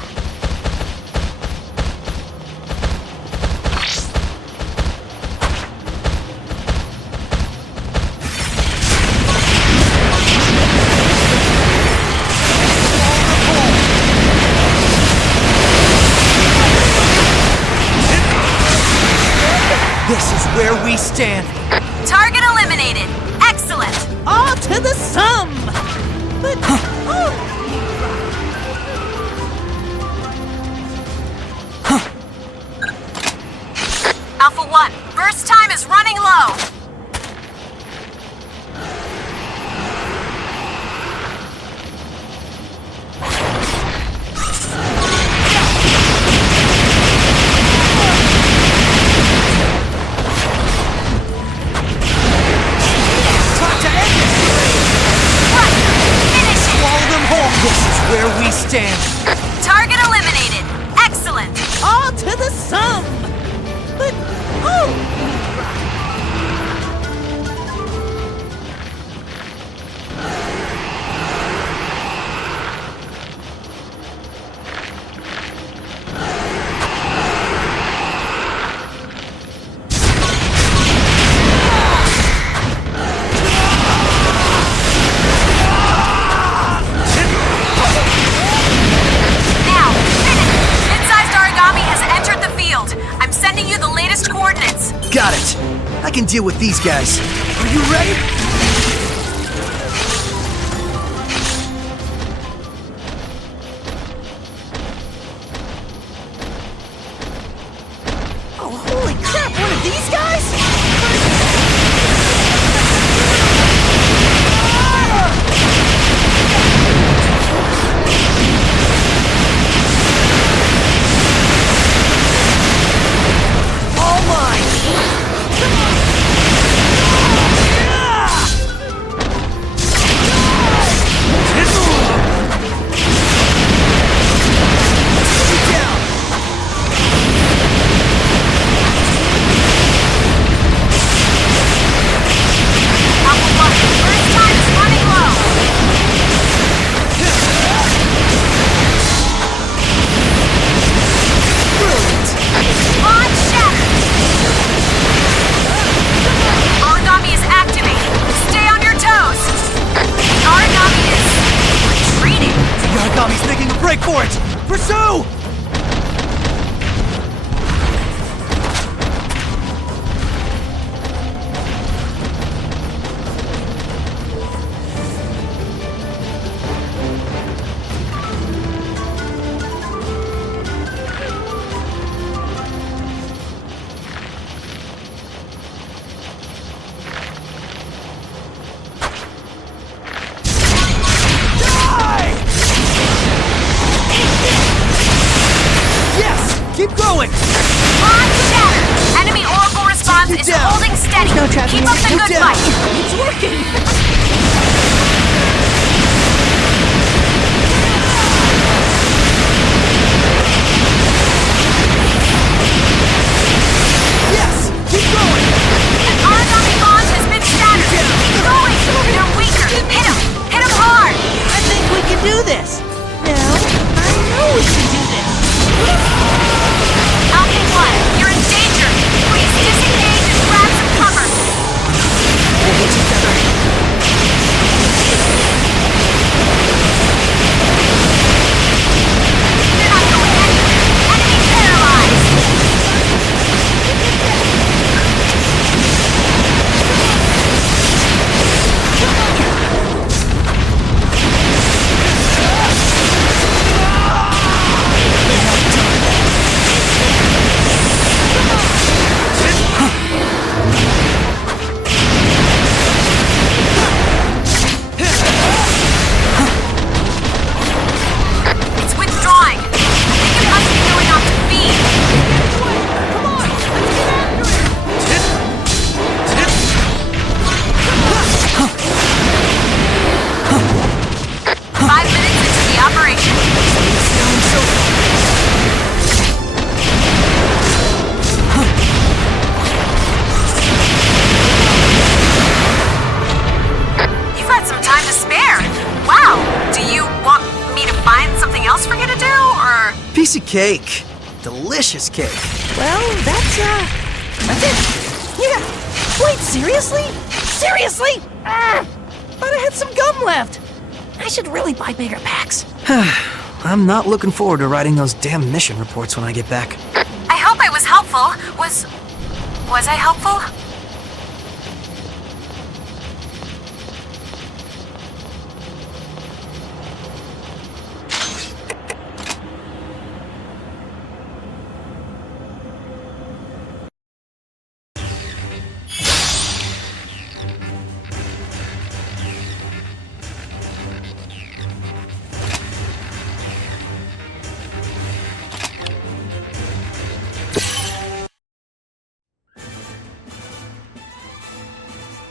This is where we stand. Target eliminated. Excellent. All to the sum! But... Alpha 1, burst time is running low. Where we stand. Target eliminated. Excellent. All to the sum. But got it. I can deal with these guys. Are you ready? oh, holy crap! One of these guys? Piece of cake. Delicious cake. Well, that's it. Yeah. Wait, seriously? Seriously? Thought I had some gum left. I should really buy bigger packs. I'm not looking forward to writing those damn mission reports when I get back. I hope I was helpful. Was I helpful?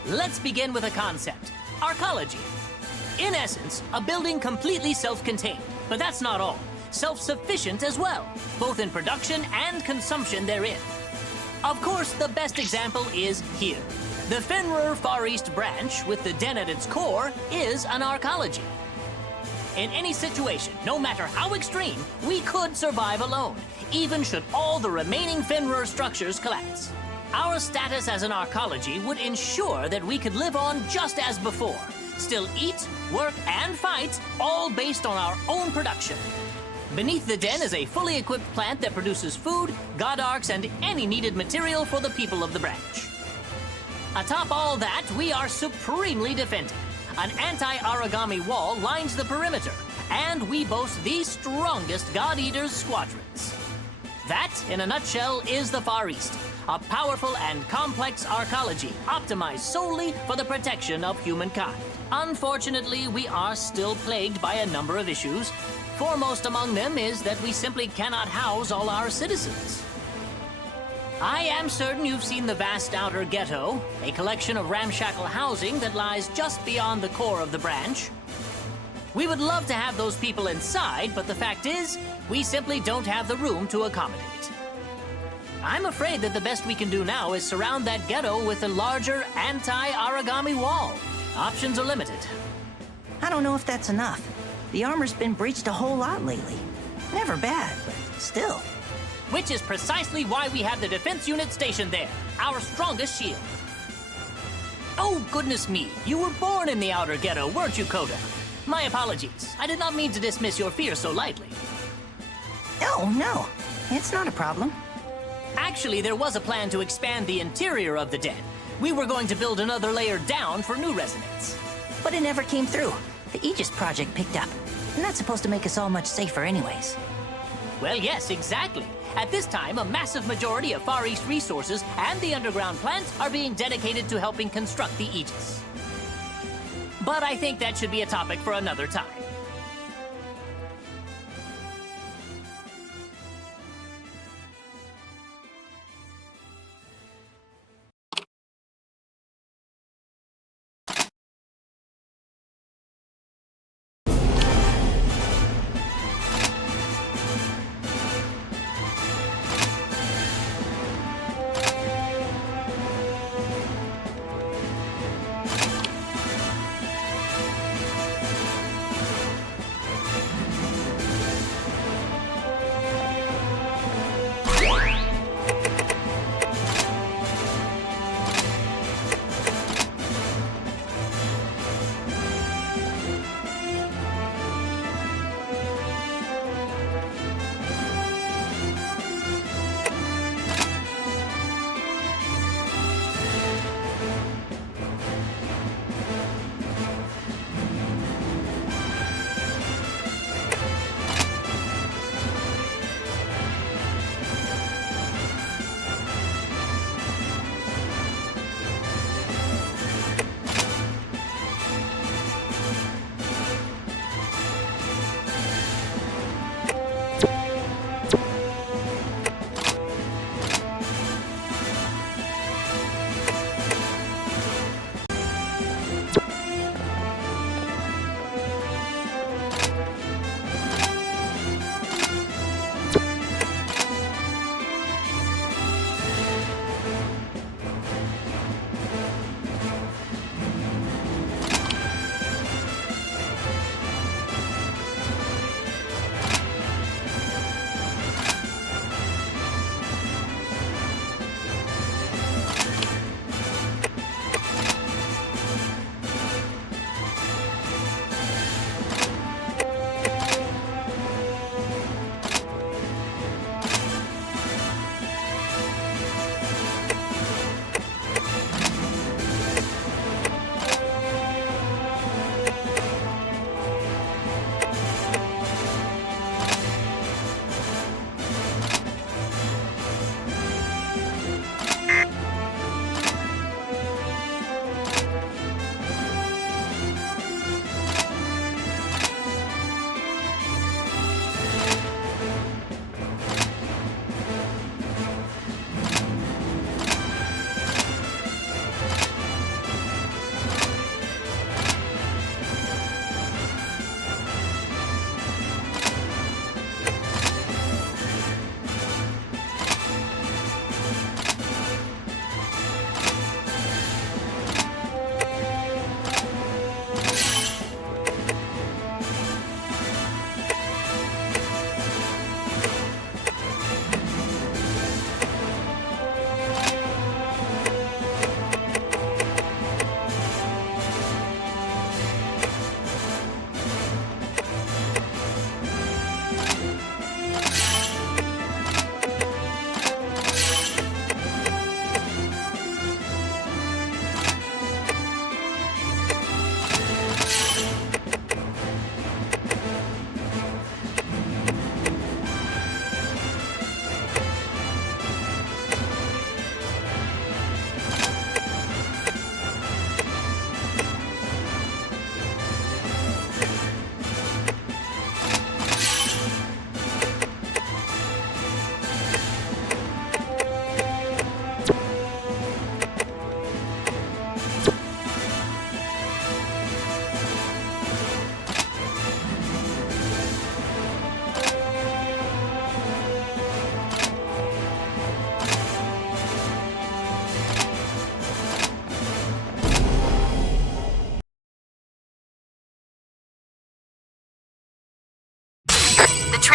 Let's begin with a concept, arcology. In essence, a building completely self-contained, but that's not all. Self-sufficient as well, both in production and consumption therein. Of course, the best example is here. The Fenrir Far East branch, with the den at its core, is an arcology. In any situation, no matter how extreme, we could survive alone, even should all the remaining Fenrir structures collapse. Our status as an arcology would ensure that we could live on just as before, still eat, work, and fight, all based on our own production. Beneath the den is a fully equipped plant that produces food, god arcs, and any needed material for the people of the branch. Atop all that, we are supremely defended. An anti-origami wall lines the perimeter, and we boast the strongest God Eaters squadrons. That, in a nutshell, is the Far East, a powerful and complex arcology optimized solely for the protection of humankind. Unfortunately, we are still plagued by a number of issues. Foremost among them is that we simply cannot house all our citizens. I am certain you've seen the vast outer ghetto, a collection of ramshackle housing that lies just beyond the core of the branch. We would love to have those people inside, but the fact is, we simply don't have the room to accommodate. I'm afraid that the best we can do now is surround that ghetto with a larger anti-origami wall. Options are limited. I don't know if that's enough. The armor's been breached a whole lot lately. Never bad, but still. Which is precisely why we have the defense unit stationed there, our strongest shield. Oh, goodness me, you were born in the outer ghetto, weren't you, Coda? My apologies. I did not mean to dismiss your fear so lightly. No, it's not a problem. Actually, there was a plan to expand the interior of the den. We were going to build another layer down for new residents. But it never came through. The Aegis project picked up, and that's supposed to make us all much safer anyways. Well, yes, exactly. At this time, a massive majority of Far East resources and the underground plant are being dedicated to helping construct the Aegis. But I think that should be a topic for another time.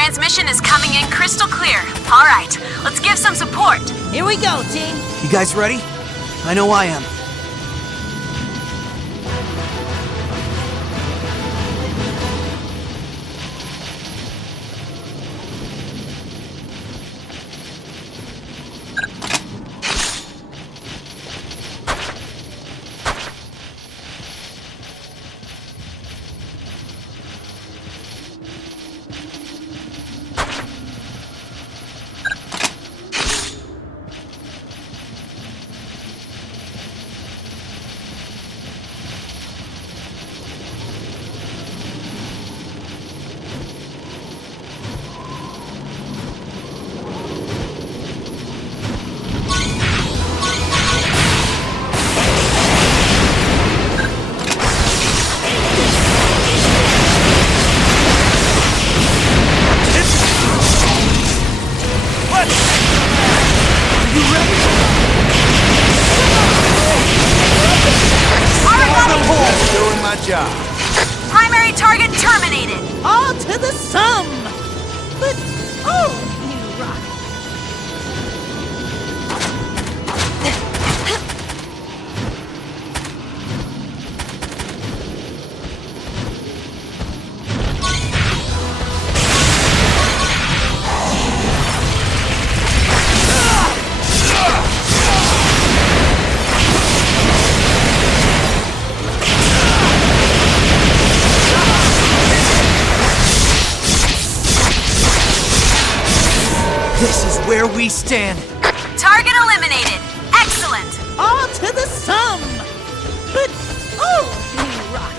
Transmission is coming in crystal clear. All right, let's give some support. Here we go, team. You guys ready? I know I am. Primary target terminated. All to the sum. But, oh, you rock. This is where we stand. Target eliminated. Excellent. All to the sum. But, oh, you rock.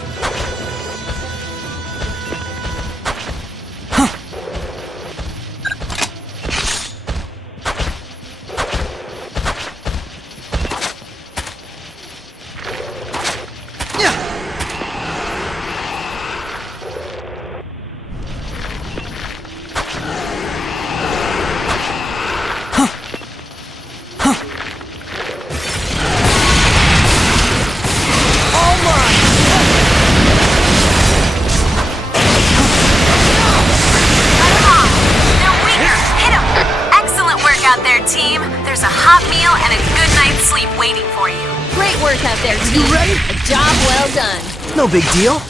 Team, there's a hot meal and a good night's sleep waiting for you. Great work out there, team. You ready? A job well done. No big deal.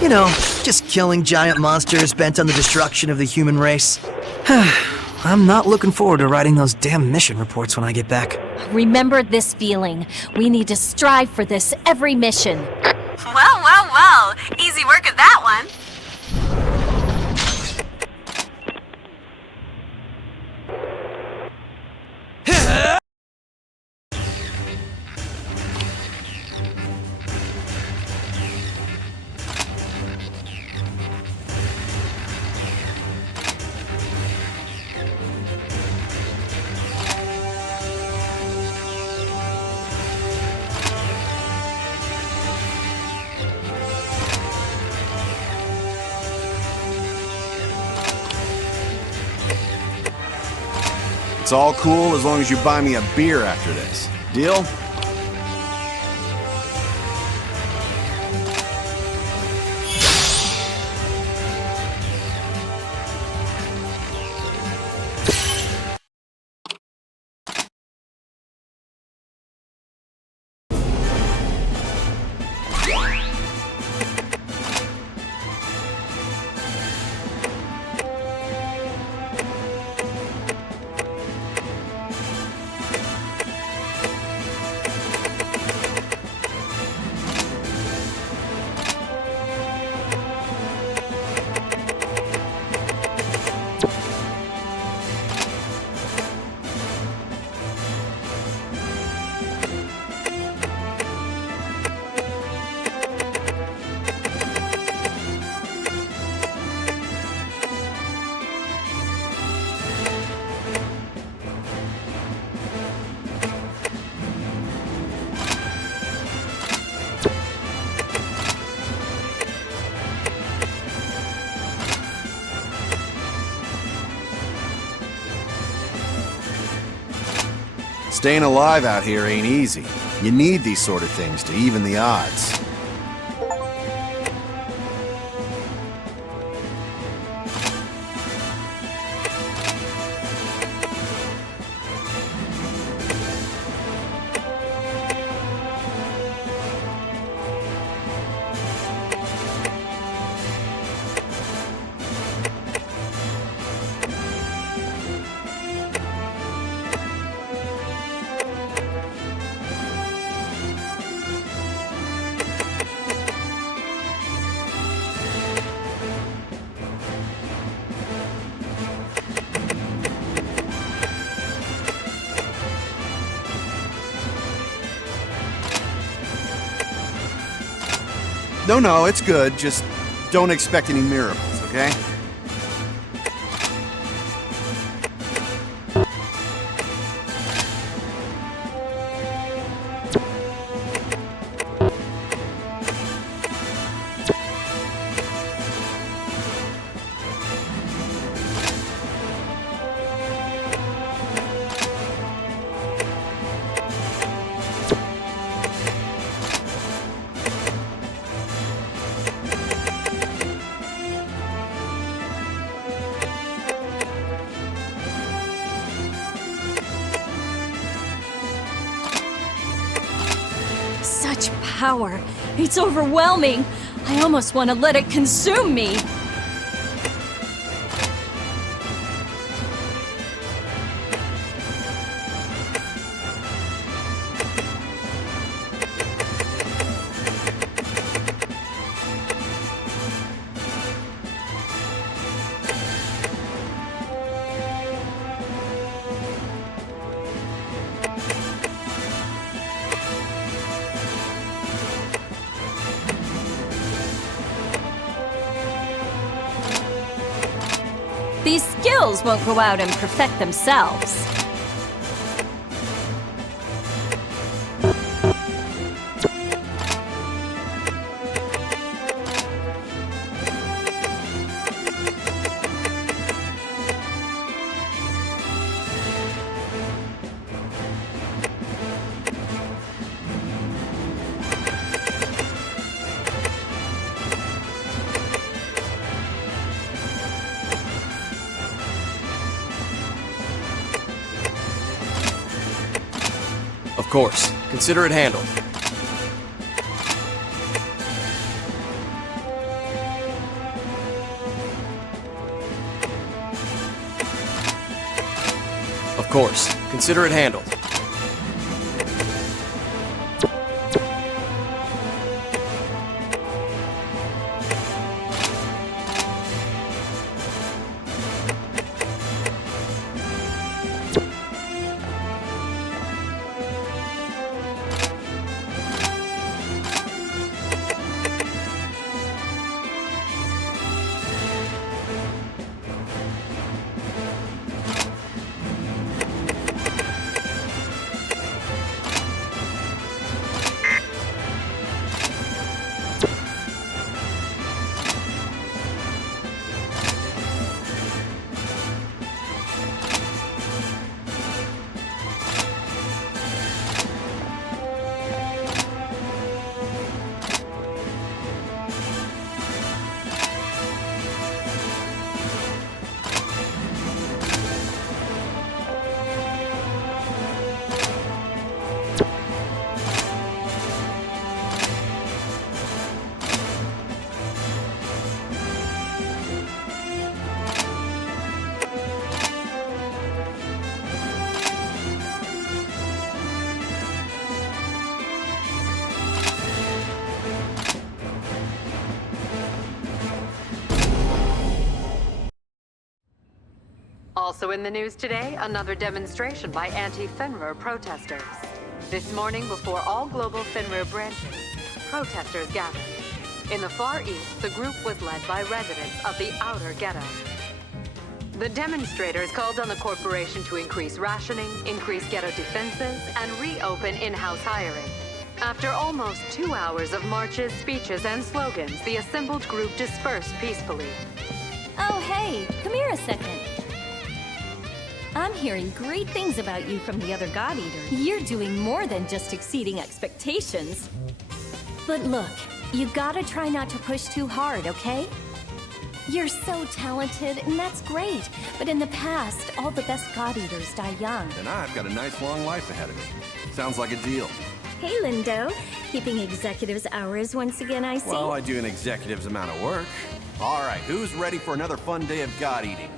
You know, just killing giant monsters bent on the destruction of the human race. I'm not looking forward to writing those damn mission reports when I get back. Remember this feeling. We need to strive for this every mission. Well. Easy work at that one. It's all cool as long as you buy me a beer after this. Deal? Staying alive out here ain't easy. You need these sort of things to even the odds. No, it's good. Just don't expect any miracles, okay? Such power. It's overwhelming. I almost want to let it consume me. These skills won't go out and perfect themselves. Of course. Consider it handled. Of course. Consider it handled. Also in the news today, another demonstration by anti-Fenrir protesters. This morning, before all global Fenrir branches, protesters gathered. In the Far East, the group was led by residents of the outer ghetto. The demonstrators called on the corporation to increase rationing, increase ghetto defenses, and reopen in-house hiring. After almost 2 hours of marches, speeches, and slogans, the assembled group dispersed peacefully. Oh, hey, come here a second. I'm hearing great things about you from the other God Eaters. You're doing more than just exceeding expectations. But look, you gotta try not to push too hard, okay? You're so talented, and that's great. But in the past, all the best God Eaters die young. And I've got a nice long life ahead of me. Sounds like a deal. Hey, Lindo. Keeping executives' hours once again, I see. Well, I do an executive's amount of work. All right, who's ready for another fun day of God eating?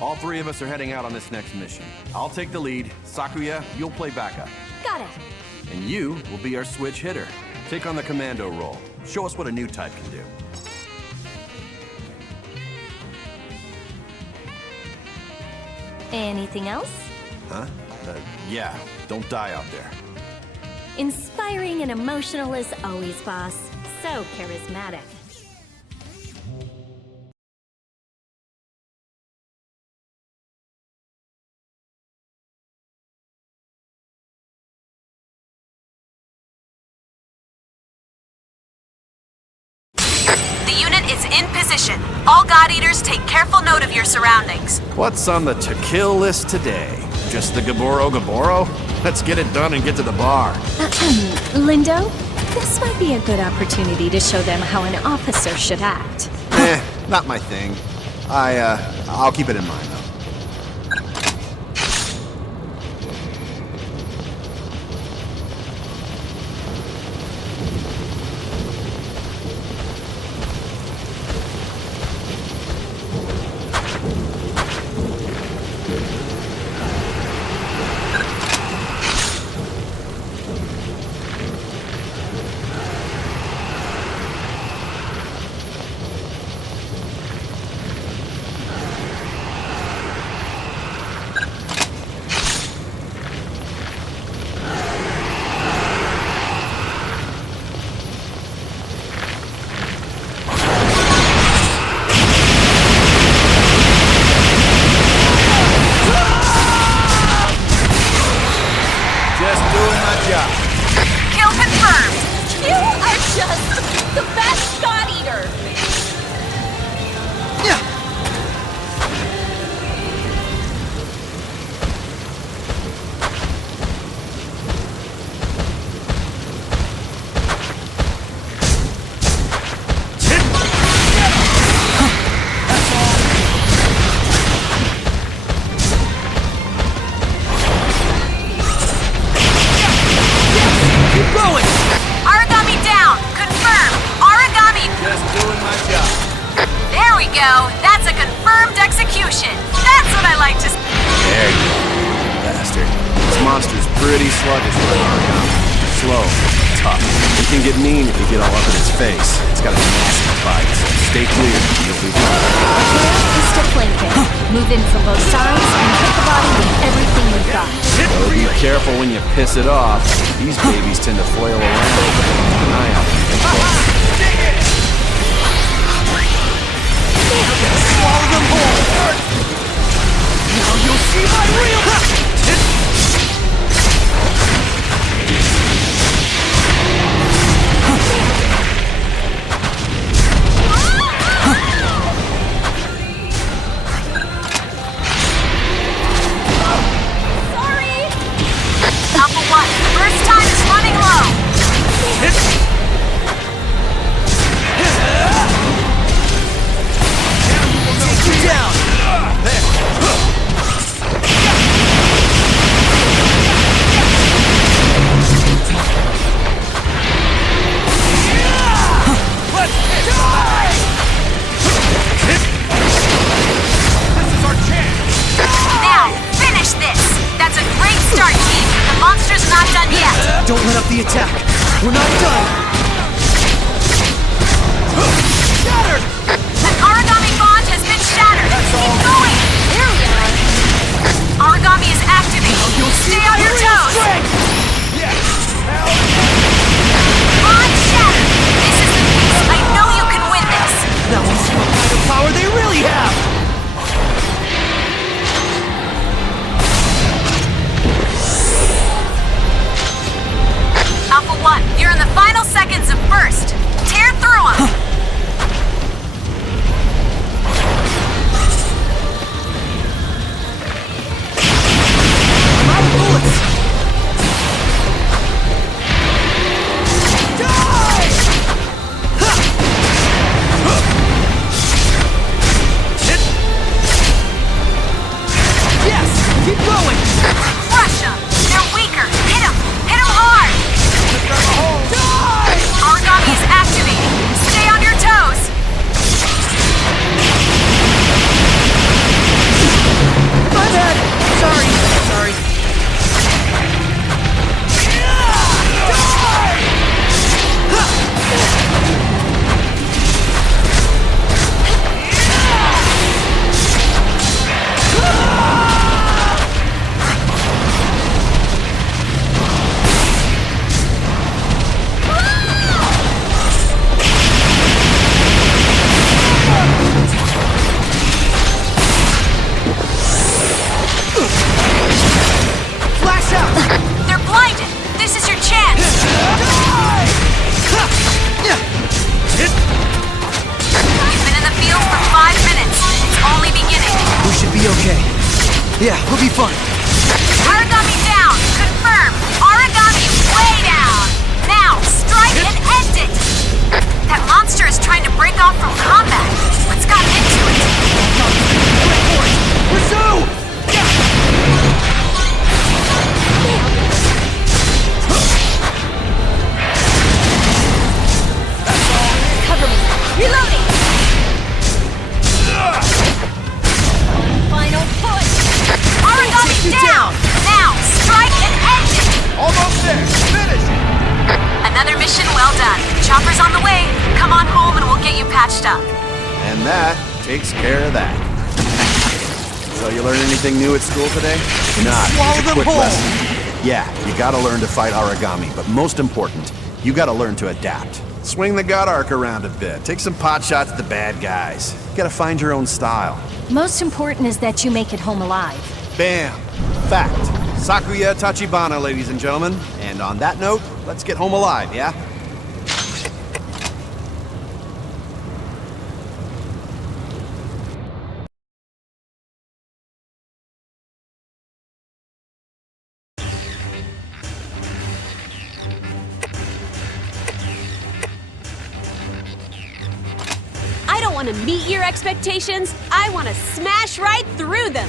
All three of us are heading out on this next mission. I'll take the lead. Sakuya, you'll play backup. Got it. And you will be our switch hitter. Take on the commando role. Show us what a new type can do. Anything else? Huh? Yeah, don't die out there. Inspiring and emotional as always, boss. so charismatic. The unit is in position. All God Eaters, take careful note of your surroundings. What's on the to-kill list today? Just the Gaboro? Let's get it done and get to the bar. Lindo, this might be a good opportunity to show them how an officer should act. Not my thing. I'll keep it in mind, though. Kill confirmed. You are just the best God Eater! Origami down. Confirm. Origami. Just doing my job. There we go. That's a confirmed execution. That's what I like to. There you go, bastard. This monster's pretty sluggish for an origami. Slow, tough. It can get mean if you get all up in its face. It's got a nasty bite, so stay clear. You'll be fine. Pistol flanking. Move in from both sides and hit the body with everything you've got. So be careful when you piss it off. These babies tend to flail around. Keep an eye out. Swallow them whole! Now you'll see my real... Alpha 1, first time is running low. Yeah, we'll be fine. Origami down! Confirm! Origami way down! Now, strike and end it! That monster is trying to break off from combat. What's gotten into it? Pursue! Cover me. Reloading. Final push. Origami down! Now, strike and end it! Almost there! Finish it! Another mission well done. Chopper's on the way. Come on home and we'll get you patched up. And that takes care of that. So you learn anything new at school today? Not. Swallow Just a them quick whole. lesson. Yeah, you gotta learn to fight origami, but most important, you gotta learn to adapt. Swing the God Arc around a bit. Take some pot shots at the bad guys. You gotta find your own style. Most important is that you make it home alive. Bam! Fact. Sakuya Tachibana, ladies and gentlemen. And on that note, let's get home alive, yeah? I don't want to meet your expectations. I want to smash right through them.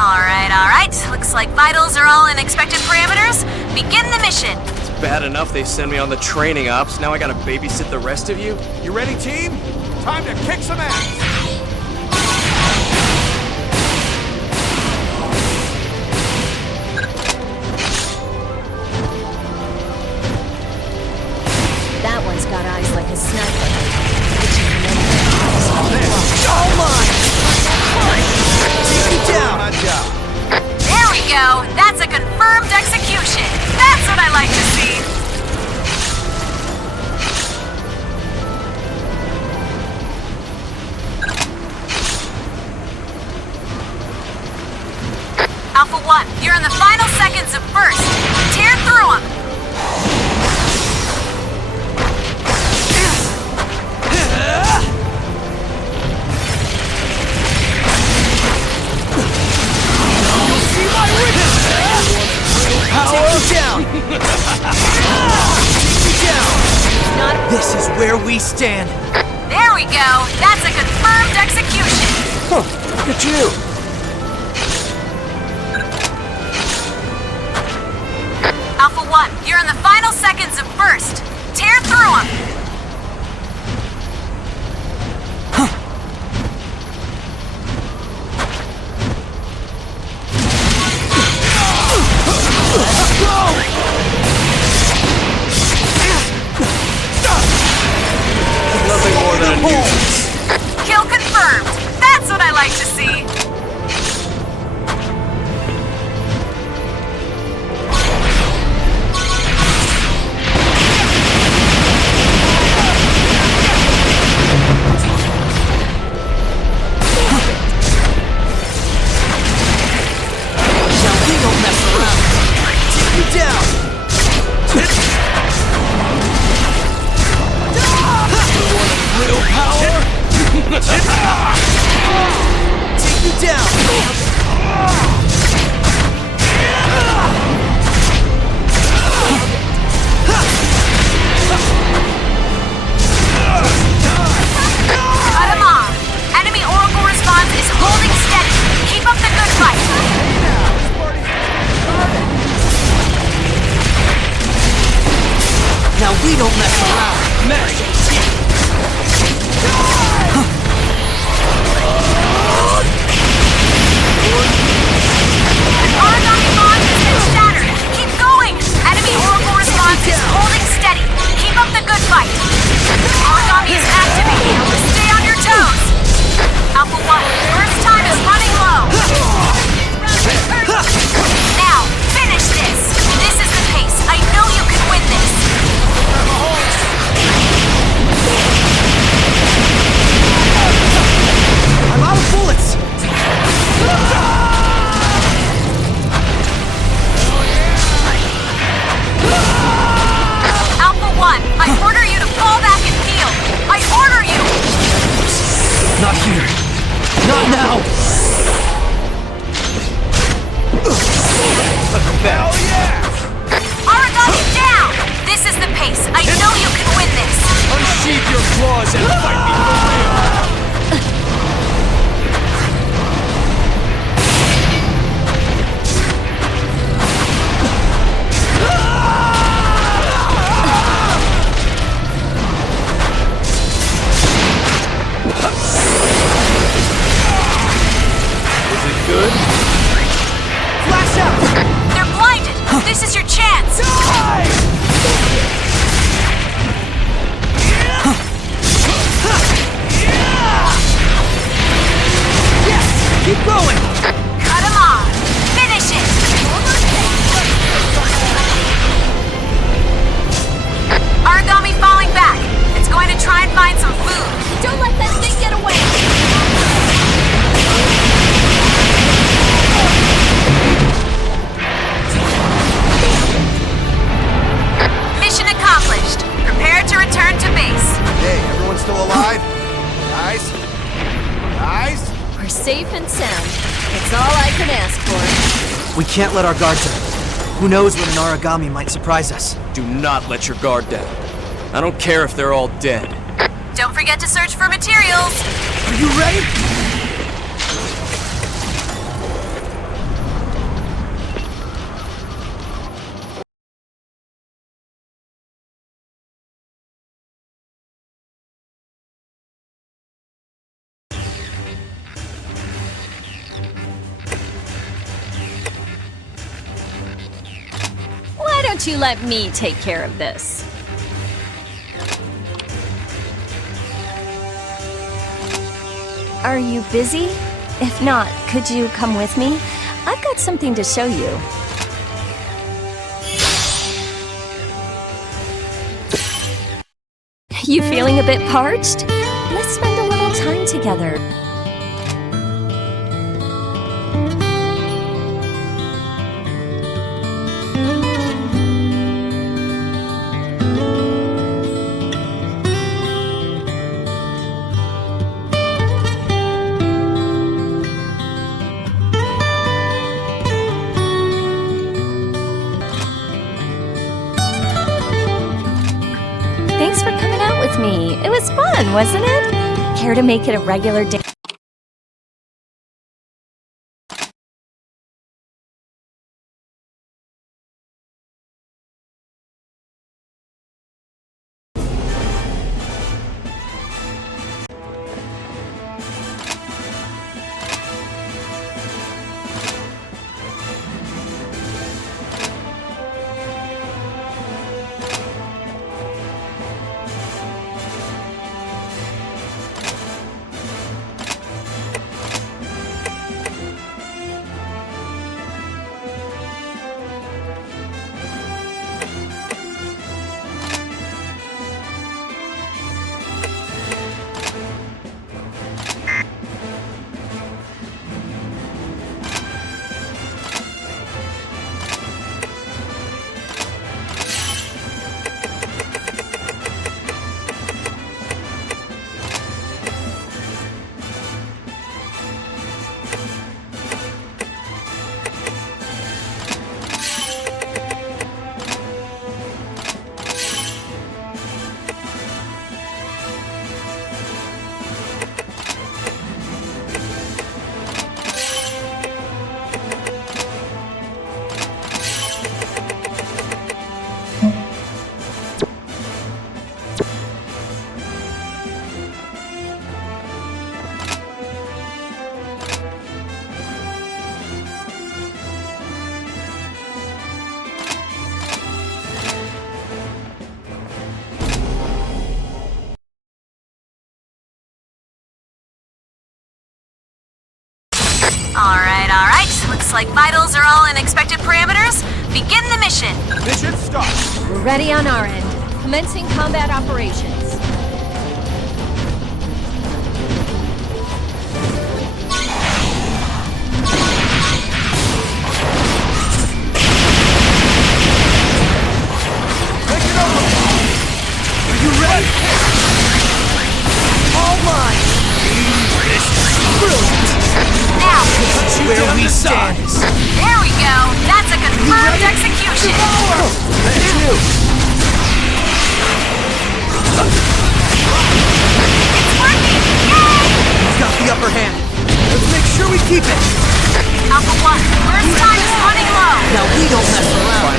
Alright. Looks like vitals are all in expected parameters. Begin the mission. It's bad enough they send me on the training ops. Now I gotta babysit the rest of you? You ready, team? Time to kick some ass! That one's got eyes like a sniper. All mine! Take you down! Good job. There we go. That's a confirmed execution. That's what I like to see. Alpha 1, you're in the final seconds of burst. Tear through them. where we stand. There we go. That's a confirmed execution. Huh, look at you. Alpha 1, you're in the final seconds of burst. Tear through them. Nothing more than a nuisance. Kill confirmed. That's what I like to see. Now we don't mess around. Take you down. Little power? Take you down. Cut him off. Enemy Oracle response is holding steady. Keep up the good fight. Now we don't mess around. Origami bond has been shattered. Keep going. Enemy Oracle response is holding steady. Keep up the good fight. Origami is activating. Stay on your toes. Alpha 1, burst time is running low. Now, finish this. This is the pace. I know you can win this. I'm out of bullets. Alpha 1, I order you to fall back and heal. I order you. Not here. Not now. Hell yeah! Origami down. This is the pace. I know you can win this. Unsheath your claws and fight me for real! Is it good? Flash out. They're blinded. This is your chance. Yes. Keep going. Cut him off. Finish it. Origami falling back. It's going to try and find some food. Don't let that thing get away! Mission accomplished. Prepare to return to base. Hey, everyone still alive? Guys? Guys? We're safe and sound. It's all I can ask for. We can't let our guard down. Who knows when an origami might surprise us? Do not let your guard down. I don't care if they're all dead. Don't forget to search for materials. Are you ready? Why don't you let me take care of this? Are you busy? If not, could you come with me? I've got something to show you. You feeling a bit parched? Let's spend a little time together. Thanks for coming out with with me. It was fun, wasn't it? Care to make it a regular day? Alright. Looks like vitals are all in expected parameters. Begin the mission. Mission start. We're ready on our end. Commencing combat operations. Take it over. Are you ready? All mine. Brilliant. Now, Where we stand. there we go. That's a confirmed execution. Thank you. It's working. Yay! We've got the upper hand. Let's make sure we keep it. Alpha 1, burst time is running low. Now we don't mess around.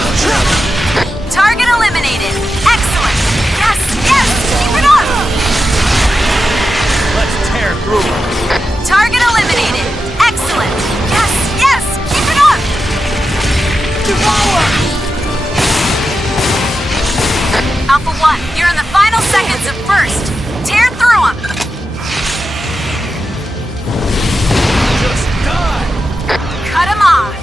Target eliminated. Excellent. Yes, keep it up. Let's tear through. Target eliminated. Excellent. Yes, keep it up. Devour. Alpha 1, you're in the final seconds of burst. Tear through them. Just die. Cut them off.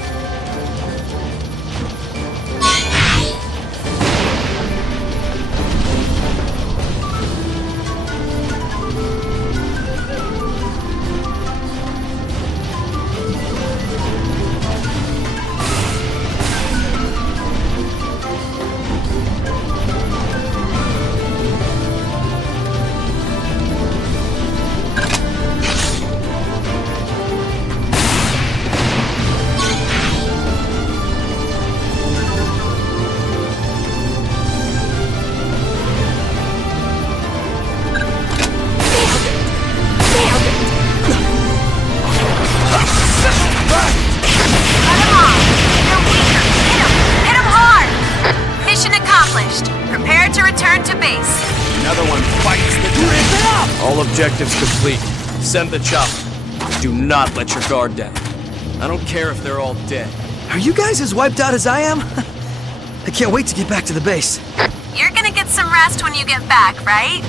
Another one bites the dust. All objectives complete. Send the chopper. Do not let your guard down. I don't care if they're all dead. Are you guys as wiped out as I am? I can't wait to get back to the base. You're gonna get some rest when you get back, right?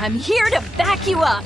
I'm here to back you up.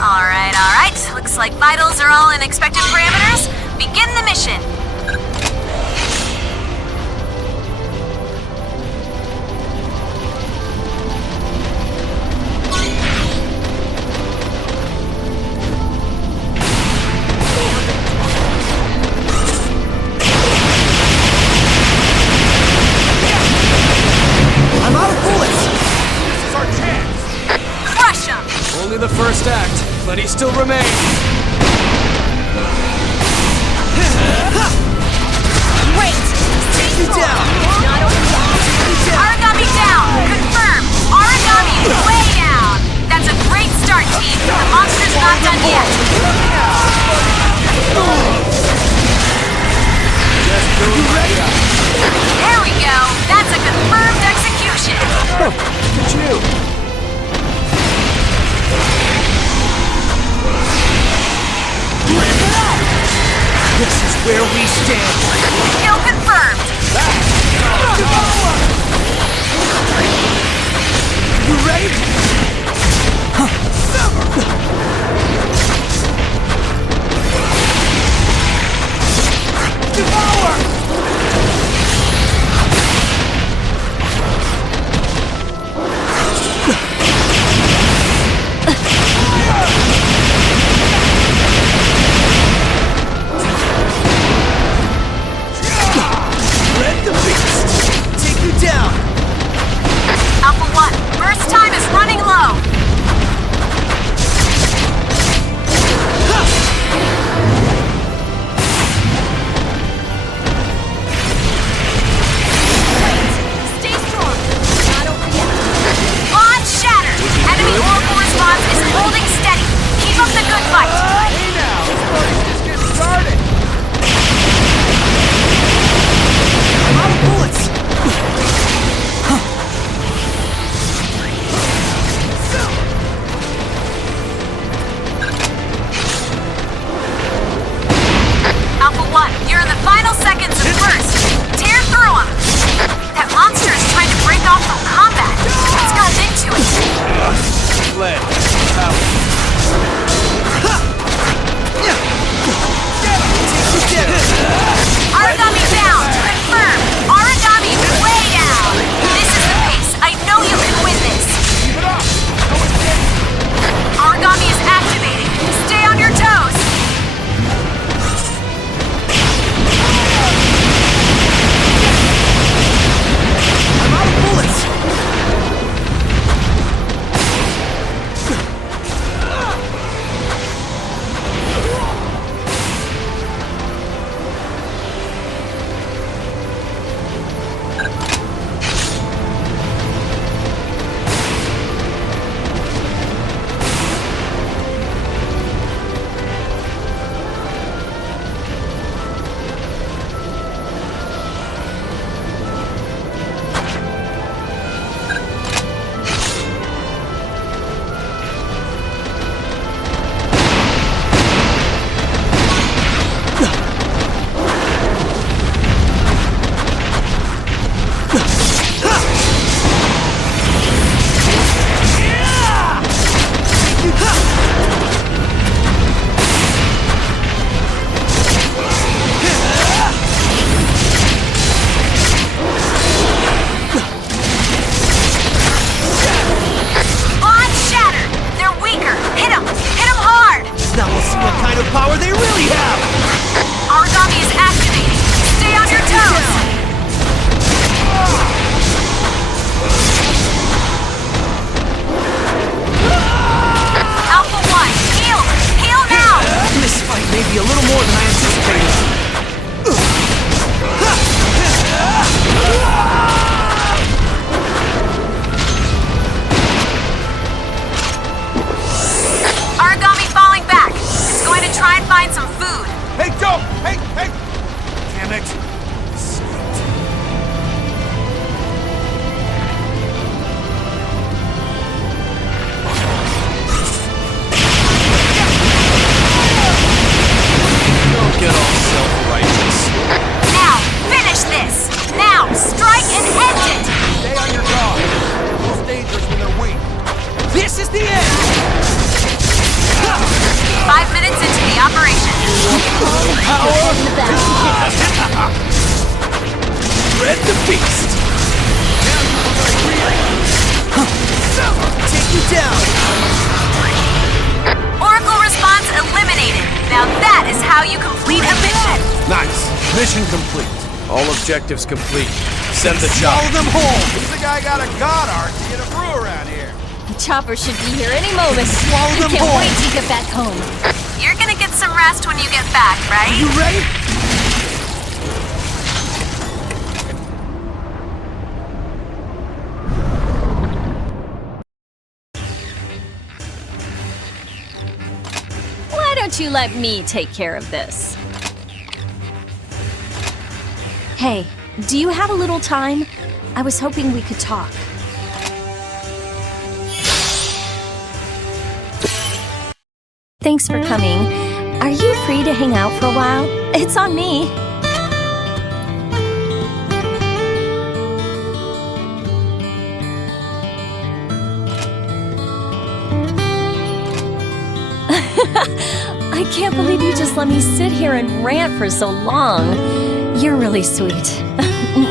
Alright. Looks like vitals are all in expected parameters. Begin the mission. I'm out of bullets! This is our chance! Crush 'em! Only the first act. Plenty still remain. Great! Take me down! Origami down! Confirmed! Origami way down! That's a great start, team! The monster's not done yet! You ready? There we go! That's a confirmed execution! Look at you! This is where we stand! Kill confirmed! You ready? Devour! Red the beast! Take you down! Alpha 1, burst time is running low! Nice. Mission complete. All objectives complete. Send the Swallow chopper. them whole! Who's the guy got a god arc to get a brew around here? The chopper should be here any moment. Swallow I them can't whole! wait to get back home. You're gonna get some rest when you get back, right? You ready? Why don't you let me take care of this? Hey, do you have a little time? I was hoping we could talk. Thanks for coming. Are you free to hang out for a while? It's on me. I can't believe you just let me sit here and rant for so long. You're really sweet.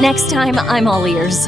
Next time, I'm all ears.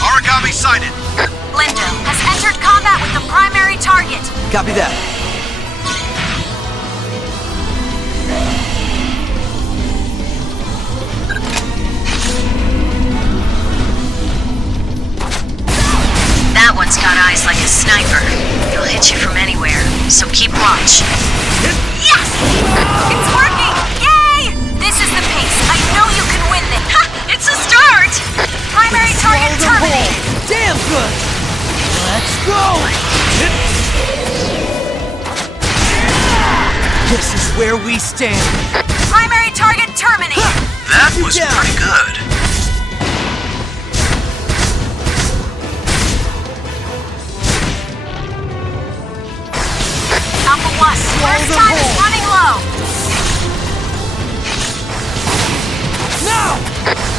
Origami sighted. Lindo has entered combat with the primary target. Copy that. That one's got eyes like a sniper. He'll hit you from anywhere, so keep watch. Yes! It's working! Yay! This is the pace. I know you can win this. Ha! It's a start! Primary target terminated. Damn good! Let's go! This is where we stand. Primary target terminated. That was pretty good. Alpha 1, first time is running low. Now!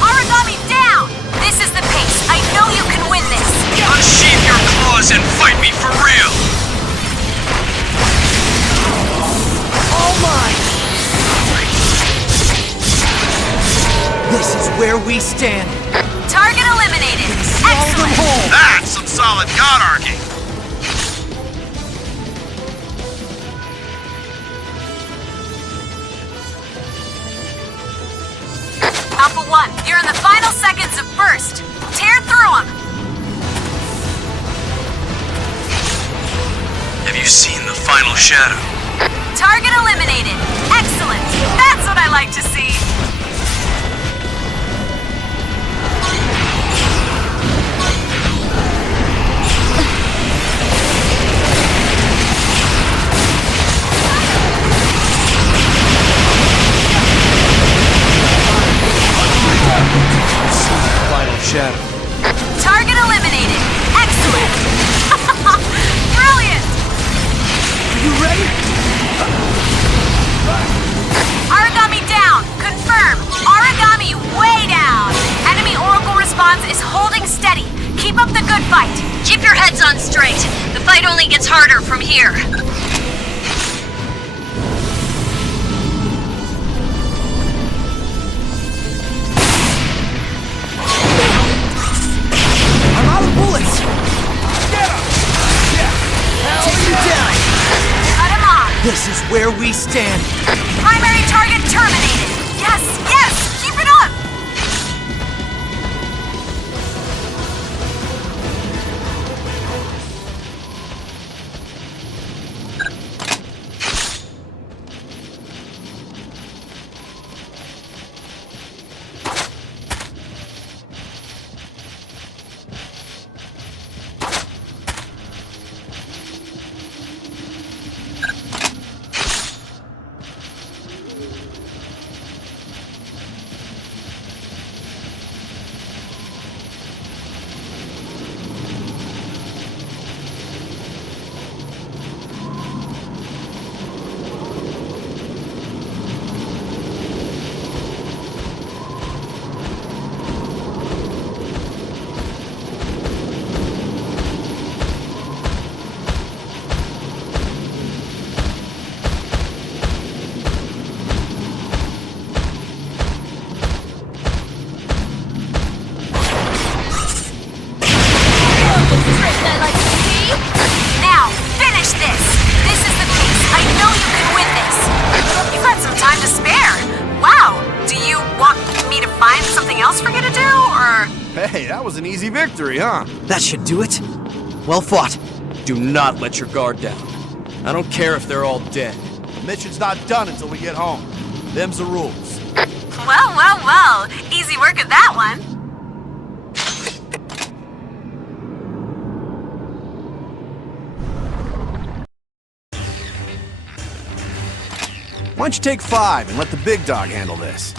Origami down! This is the pace. I know you can win this. Unsheath your claws and fight me for real! All mine! This is where we stand. Target eliminated. Excellent. That's some solid god-arcing. Alpha 1, you're in the final seconds of burst. Tear through them. Have you seen the final shadow? Target eliminated. Excellent. That's what I like to see. Final shadow. Target eliminated. Excellent. Brilliant. You ready? straight. The fight only gets harder from here. I'm out of bullets! Get him! Yeah! Take you down! Cut him off! This is where we stand! Primary target terminated! Yes! Yes! Keep it up! Hey, that was an easy victory, huh? That should do it. Well fought. Do not let your guard down. I don't care if they're all dead. The mission's not done until we get home. Them's the rules. Well, well, well. Easy work at that one. Why don't you take 5 and let the big dog handle this?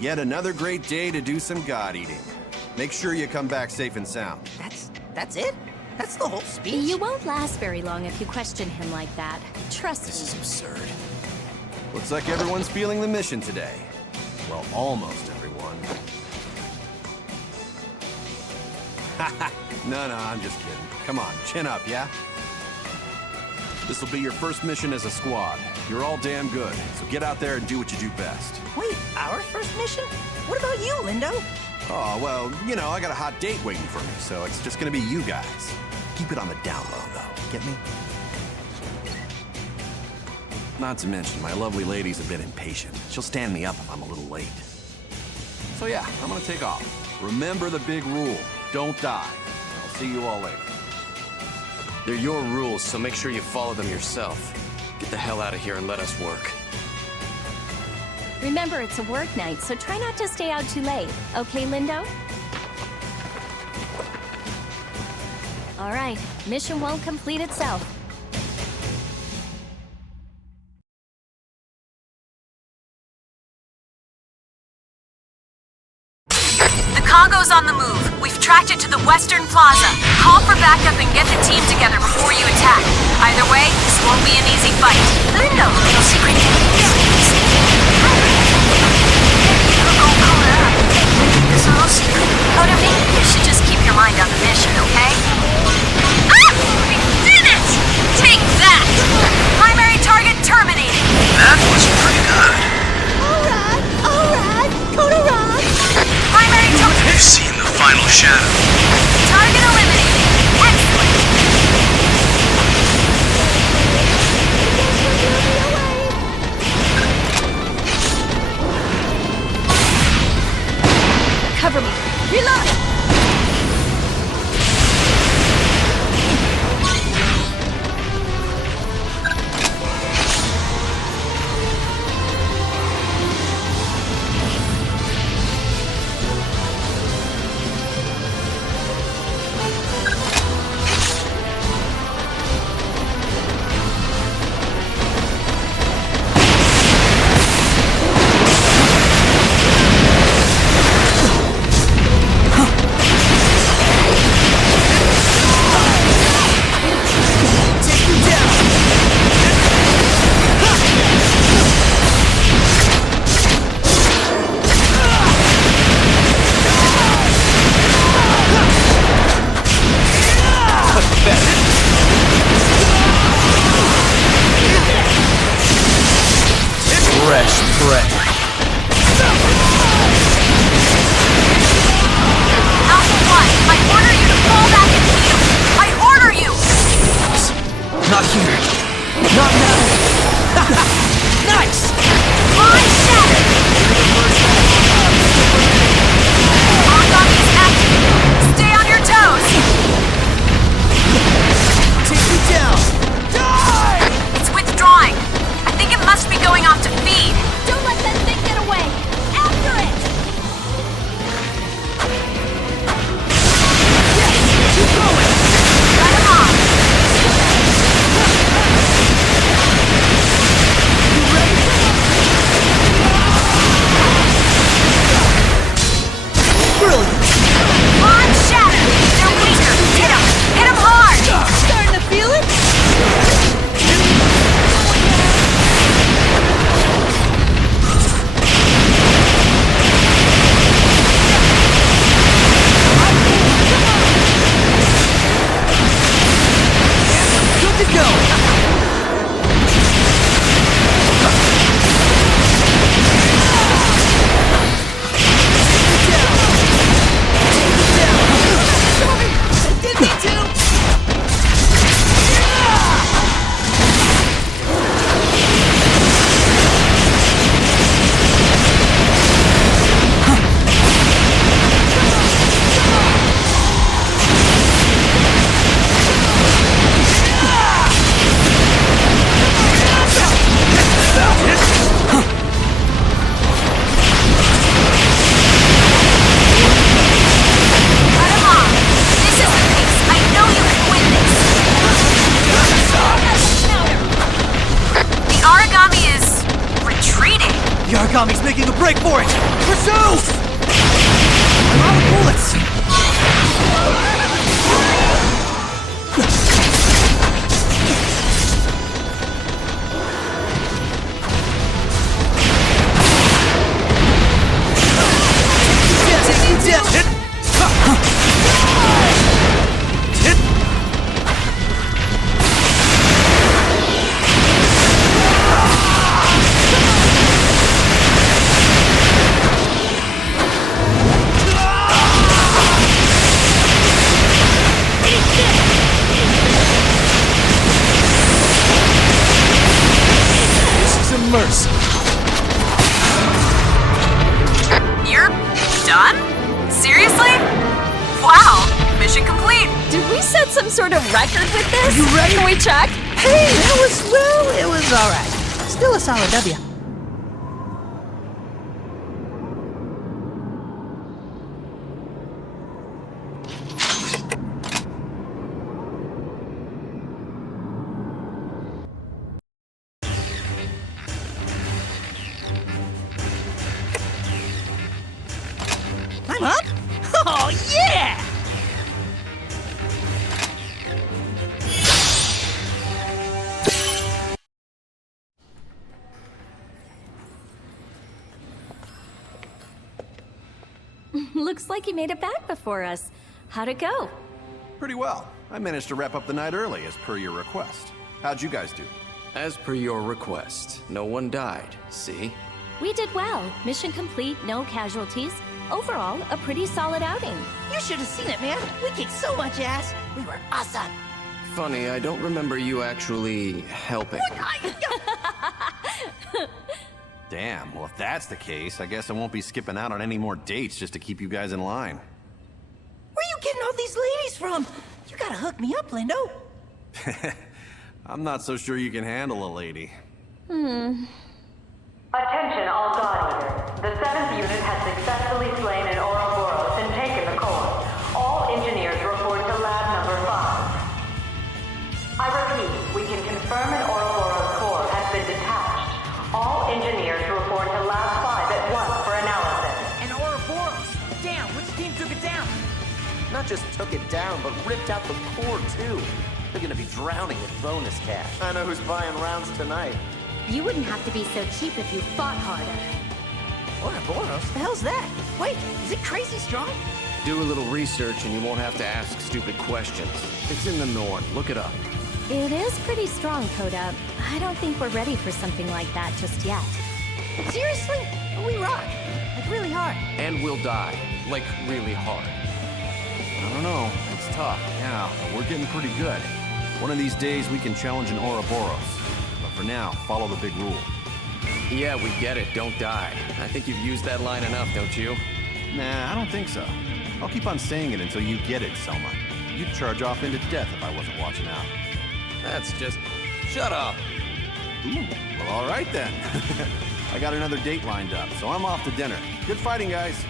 Yet another great day to do some god eating. Make sure you come back safe and sound. That's it? That's the whole speech? You won't last very long if you question him like that. Trust me. This is absurd. Looks like everyone's feeling the mission today. Well, almost everyone. No, I'm just kidding. Come on, chin up, yeah? This'll be your first mission as a squad. You're all damn good, so get out there and do what you do best. Wait, our first mission? What about you, Lindo? Oh, well, you know, I got a hot date waiting for me, so it's just gonna be you guys. Keep it on the down low, though. Get me? Not to mention, my lovely lady's a bit impatient. She'll stand me up if I'm a little late. So yeah, I'm gonna take off. Remember the big rule. Don't die. I'll see you all later. They're your rules, so make sure you follow them yourself. Get the hell out of here and let us work. Remember, it's a work night, so try not to stay out too late. Okay, Lindo? All right, mission won't complete itself. The Congo's on the move. We've tracked it to the Western Plaza. Call for backup and get the team together before you attack. Either way, this won't be an easy fight. Lindo, little secret. This little secret. Out of me, you should just keep your mind on the mission, okay? Ah! We did it! Take that! Primary target terminated. That was pretty good. Alright, Konorad! Primary target. They've seen the final shadow. Target eliminated. Excellent. prey. Alpha 1, I order you to fall back and heal! I order you! Not here. Not now. Nice! Line shattered! Origami's active! Stay on your toes! Take me down! Die! It's withdrawing. I think it must be going off to feed. Don't let that thing get away! After it! Keep going! Cut him off. Brilliant! Line shattered! They're weaker! Hit him! Hit him hard! Starting to feel it? Good to go! Did me too! Cut him off. This is the pace. I know you can win this. The origami is retreating. The Aragami's making a break for it! Pursue! I'm out of bullets! Take me down! Hit! Hit! This is a mercy. You're done? Seriously? Wow. Mission complete. Did we set some sort of record with this? You ready? Can we check? Hey, it was alright. Still a solid W. I'm up? Oh, yeah! Looks like you made it back before us. How'd it go? Pretty well. I managed to wrap up the night early as per your request. How'd you guys do? As per your request, no one died, see? We did well. Mission complete, no casualties. Overall, a pretty solid outing. You should have seen it, man. We kicked so much ass. We were awesome. Funny, I don't remember you actually helping. Damn, well if that's the case, I guess I won't be skipping out on any more dates just to keep you guys in line. Where you getting all these ladies from? You gotta hook me up, Lindo. I'm not so sure you can handle a lady. Attention all God Eaters. The 7th unit has successfully slain an Ouroboros and taken the core. All engineers report to lab number 5. I repeat, we can confirm an Ouroboros core has been detached. All engineers report to lab 5 at once for analysis. An Ouroboros! Damn, which team took it down? Not just took it down, but ripped out the core, too. They're gonna be drowning with bonus cash. I know who's buying rounds tonight. You wouldn't have to be so cheap if you fought harder. Ouroboros? The hell's that? Wait, is it crazy strong? Do a little research and you won't have to ask stupid questions. It's in the norm. Look it up. It is pretty strong, Coda. I don't think we're ready for something like that just yet. Seriously? We rock. Like, really hard. And we'll die. Like, really hard. I don't know. It's tough, yeah, but we're getting pretty good. One of these days, we can challenge an Ouroboros. But for now, follow the big rule. Yeah, we get it. Don't die. I think you've used that line enough, don't you? Nah, I don't think so. I'll keep on saying it until you get it, Selma. You'd charge off into death if I wasn't watching out. That's just... Shut up! Ooh, well, all right then. I got another date lined up, so I'm off to dinner. Good fighting, guys.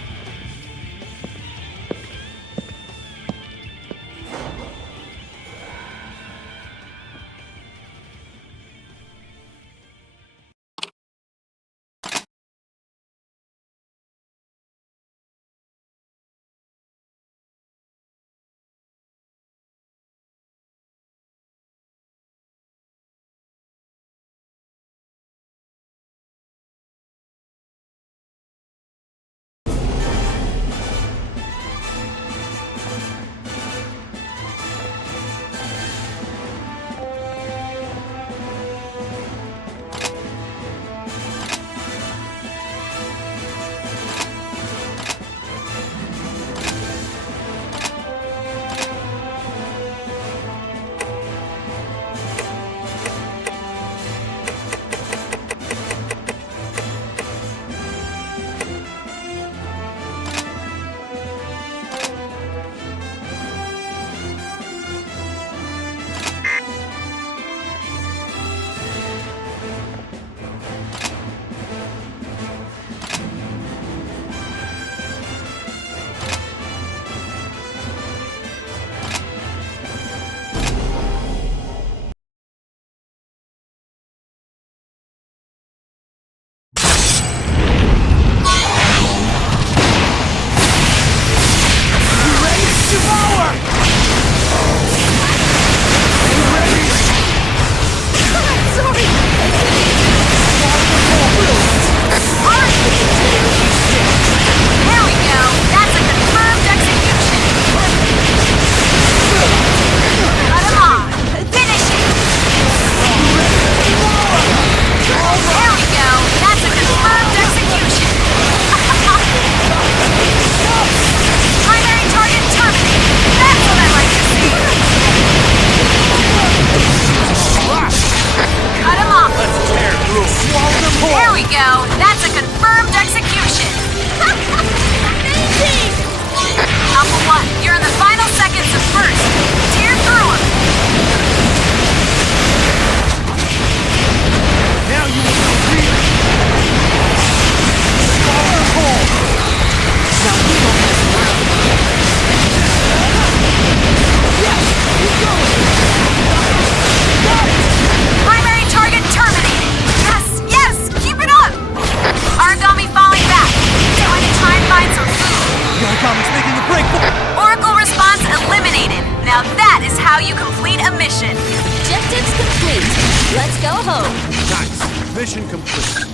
Mission complete.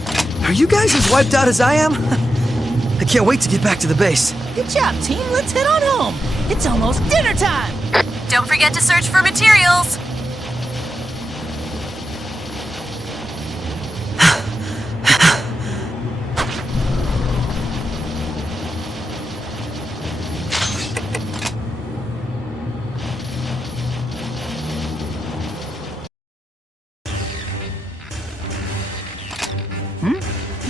Are you guys as wiped out as I am? I can't wait to get back to the base. Good job, team. Let's head on home. It's almost dinner time. Don't forget to search for materials.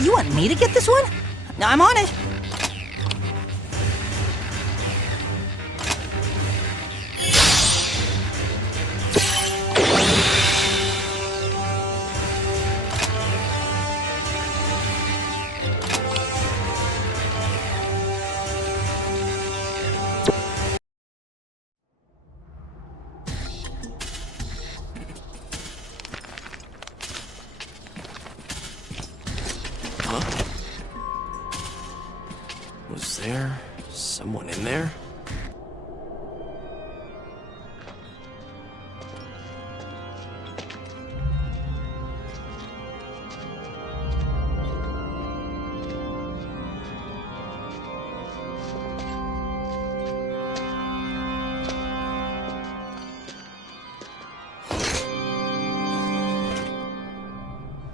You want me to get this one? I'm on it. Was there someone in there?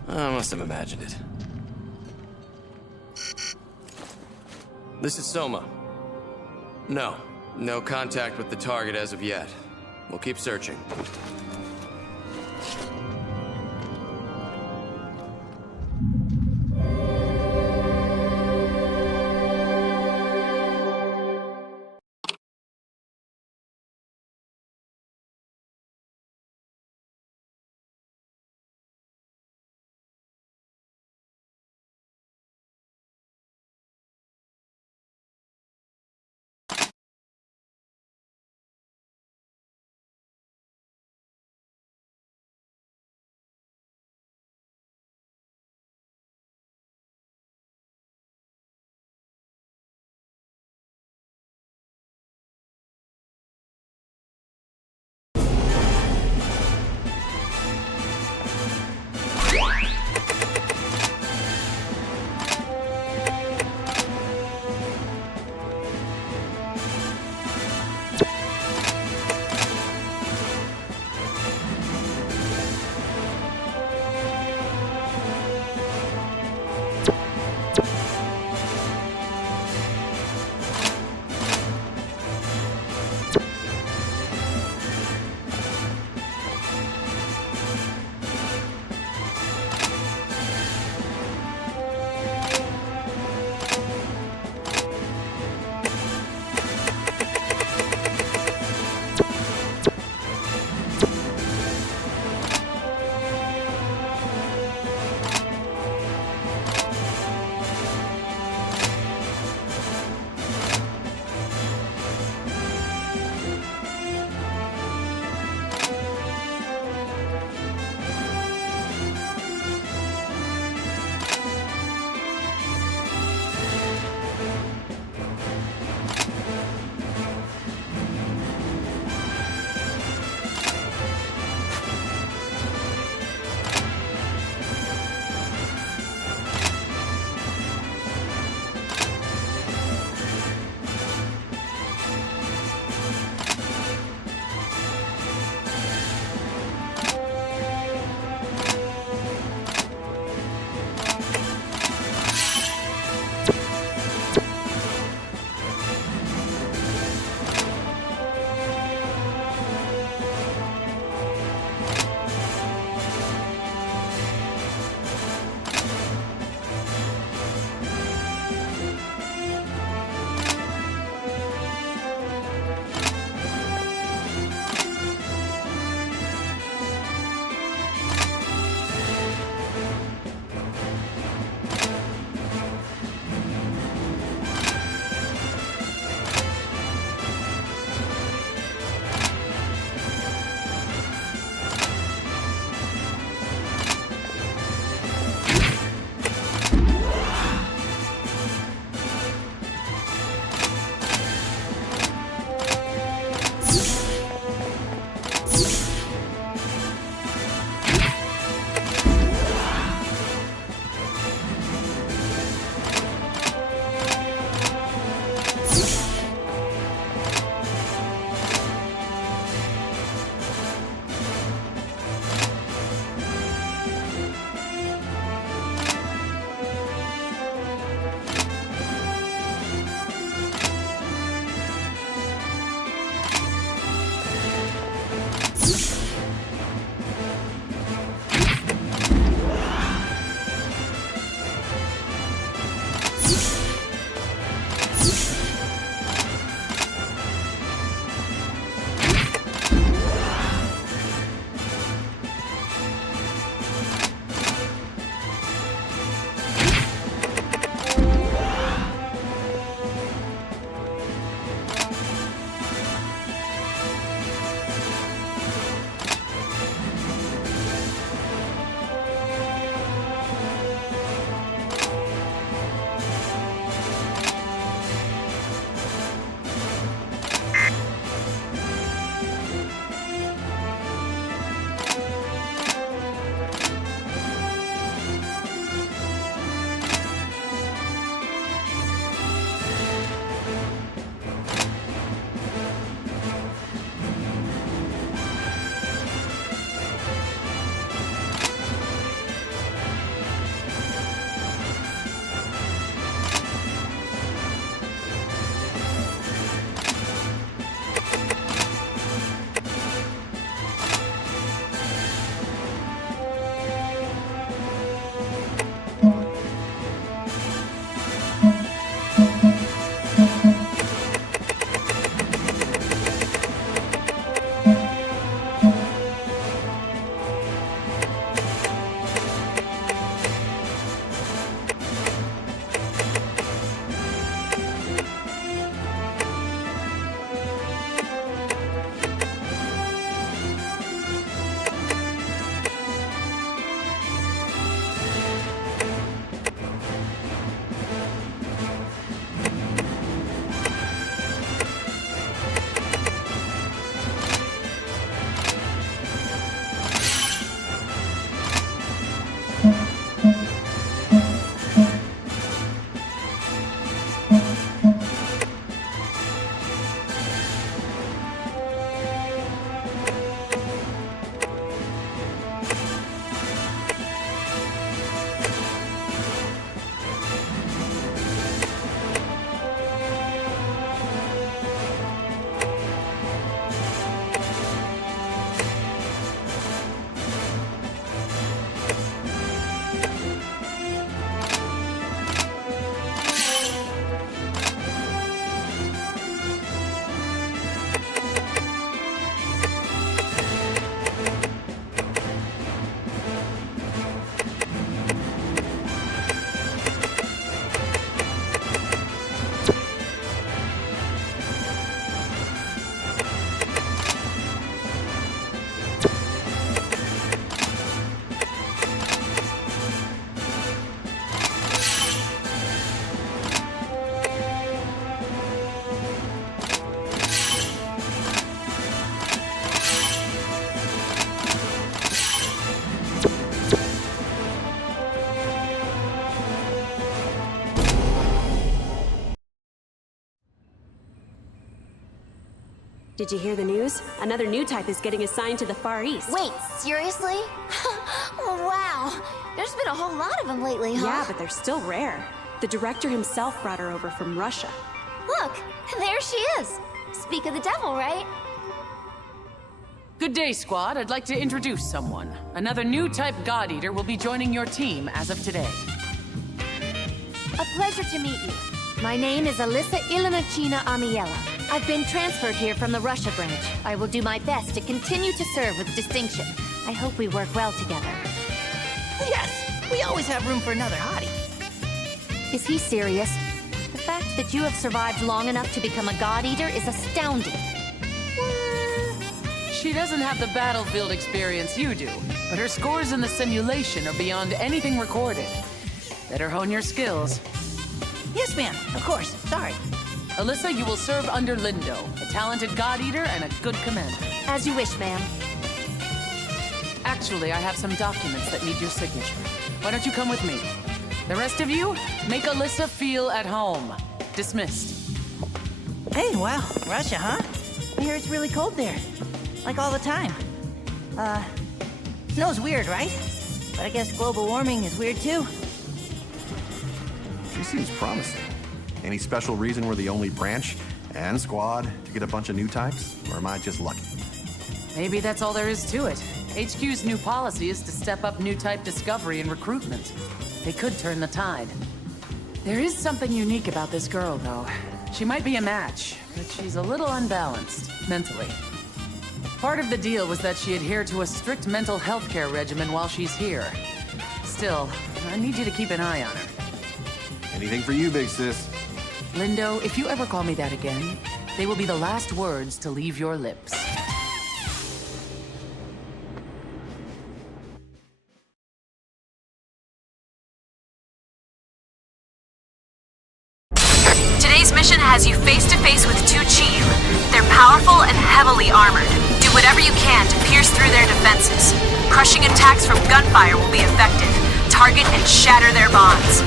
I must have imagined it. This is Soma. No contact with the target as of yet. We'll keep searching. Did you hear the news? Another new type is getting assigned to the Far East. Wait, seriously? Wow. There's been a whole lot of them lately, huh? Yeah, but they're still rare. The director himself brought her over from Russia. Look, there she is. Speak of the devil, right? Good day, squad. I'd like to introduce someone. Another new type God Eater will be joining your team as of today. A pleasure to meet you. My name is Alyssa Ilinachina Amiela. I've been transferred here from the Russia branch. I will do my best to continue to serve with distinction. I hope we work well together. Yes, we always have room for another hottie. Is he serious? The fact that you have survived long enough to become a God Eater is astounding. She doesn't have the battlefield experience you do, but her scores in the simulation are beyond anything recorded. Better hone your skills. Yes, ma'am. Of course. Sorry. Alyssa, you will serve under Lindo, a talented God Eater and a good commander. As you wish, ma'am. Actually, I have some documents that need your signature. Why don't you come with me? The rest of you, make Alyssa feel at home. Dismissed. Hey, wow. Russia, huh? I hear it's really cold there. Like all the time. Snow's weird, right? But I guess global warming is weird too. She seems promising. Any special reason we're the only branch and squad to get a bunch of new types? Or am I just lucky? Maybe that's all there is to it. HQ's new policy is to step up new type discovery and recruitment. They could turn the tide. There is something unique about this girl, though. She might be a match, but she's a little unbalanced, mentally. Part of the deal was that she adhered to a strict mental health care regimen while she's here. Still, I need you to keep an eye on her. Anything for you, big sis. Lindo, if you ever call me that again, they will be the last words to leave your lips. Today's mission has you face to face with two Chiyu. They're powerful and heavily armored. Do whatever you can to pierce through their defenses. Crushing attacks from gunfire will be effective. Target and shatter their bonds.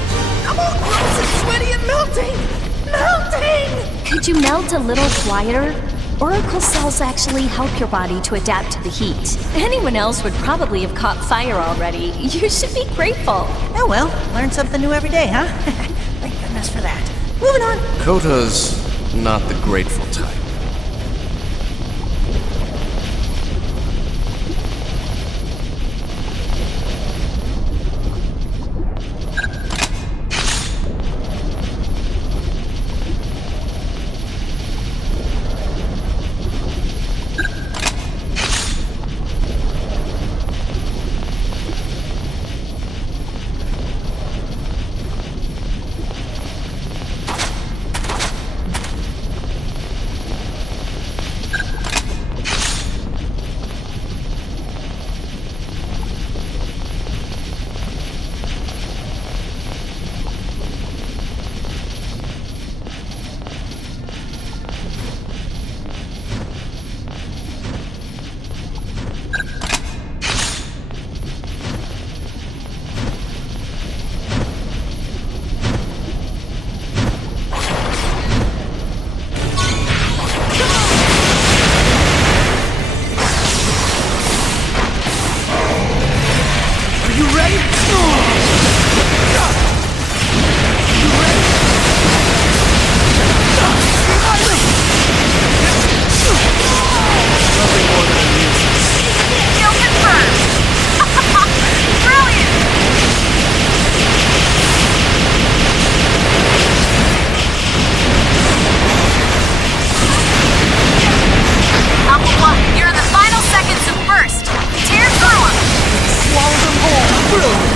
I'm all gross and sweaty and melting! Melting! Could you melt a little quieter? Oracle cells actually help your body to adapt to the heat. Anyone else would probably have caught fire already. You should be grateful. Oh well, learn something new every day, huh? Thank goodness for that. Moving on. Kota's not the grateful type.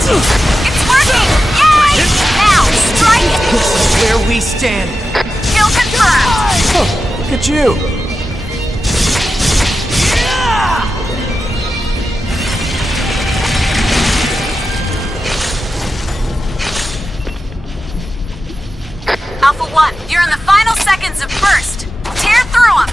It's working! Yay! Now, strike! This is where we stand. Kill confirmed! Oh, look at you! Alpha 1, you're in the final seconds of burst. Tear through them!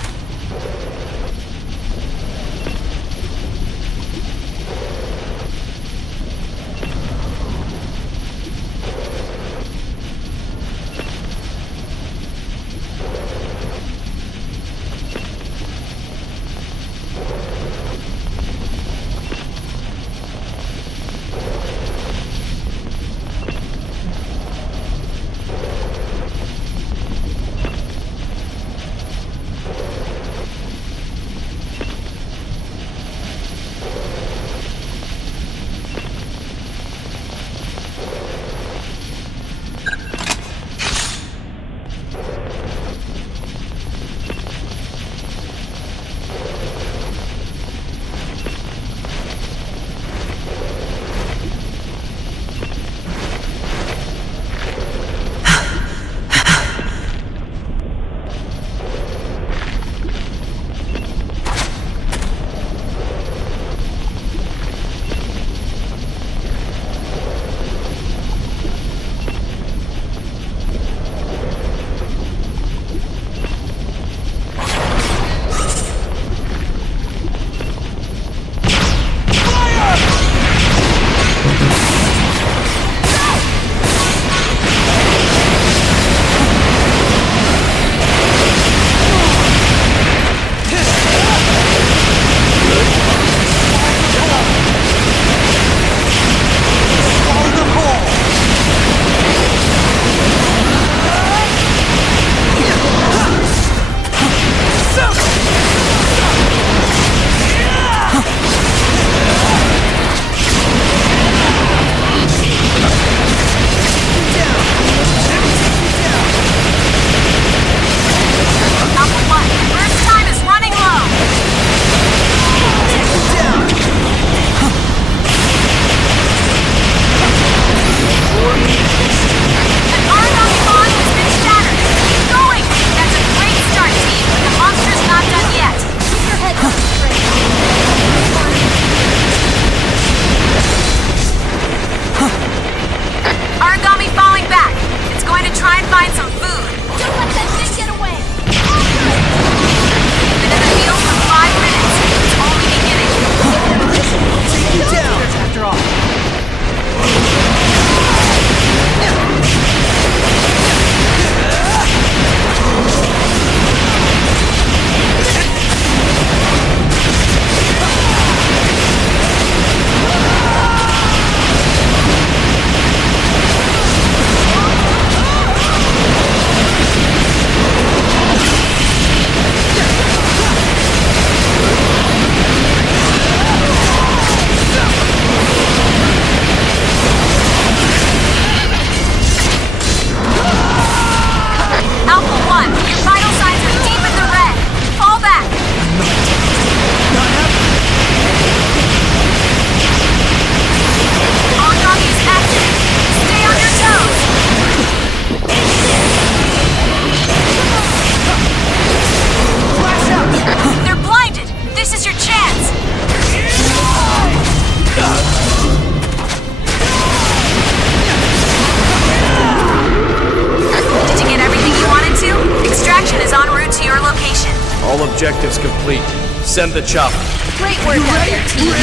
objectives complete. Send the chopper. Great work out there, team.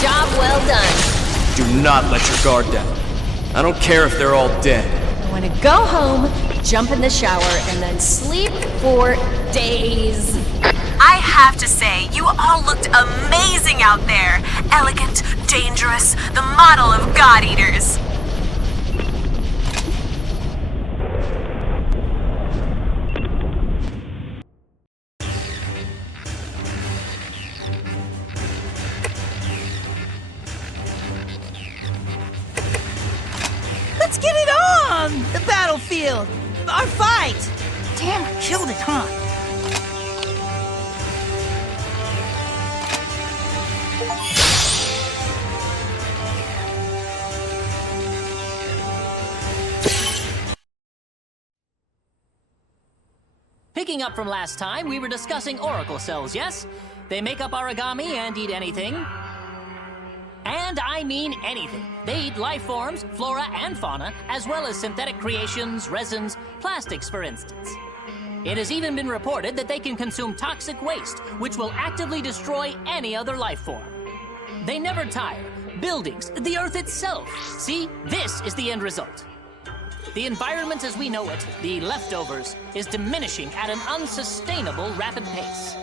Job well done. Do not let your guard down. I don't care if they're all dead. I want to go home, jump in the shower, and then sleep for days. I have to say, you all looked amazing out there. Elegant, dangerous, the model of God Eaters. Let's get it on! The battlefield! Our fight! Damn, killed it, huh? Picking up from last time, we were discussing oracle cells, yes? They make up origami and eat anything. And I mean anything. They eat life forms, flora and fauna, as well as synthetic creations, resins, plastics, for instance. It has even been reported that they can consume toxic waste, which will actively destroy any other life form. They never tire. Buildings, the Earth itself. See, this is the end result. The environment as we know it, the leftovers, is diminishing at an unsustainable rapid pace.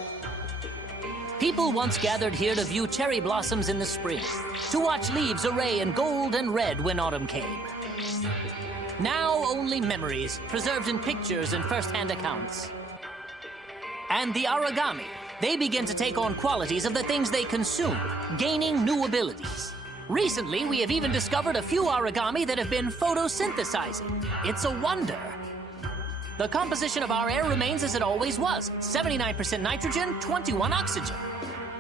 People once gathered here to view cherry blossoms in the spring, to watch leaves array in gold and red when autumn came. Now only memories, preserved in pictures and first-hand accounts. And the origami, they begin to take on qualities of the things they consume, gaining new abilities. Recently, we have even discovered a few origami that have been photosynthesizing. It's a wonder. The composition of our air remains as it always was, 79% nitrogen, 21 oxygen.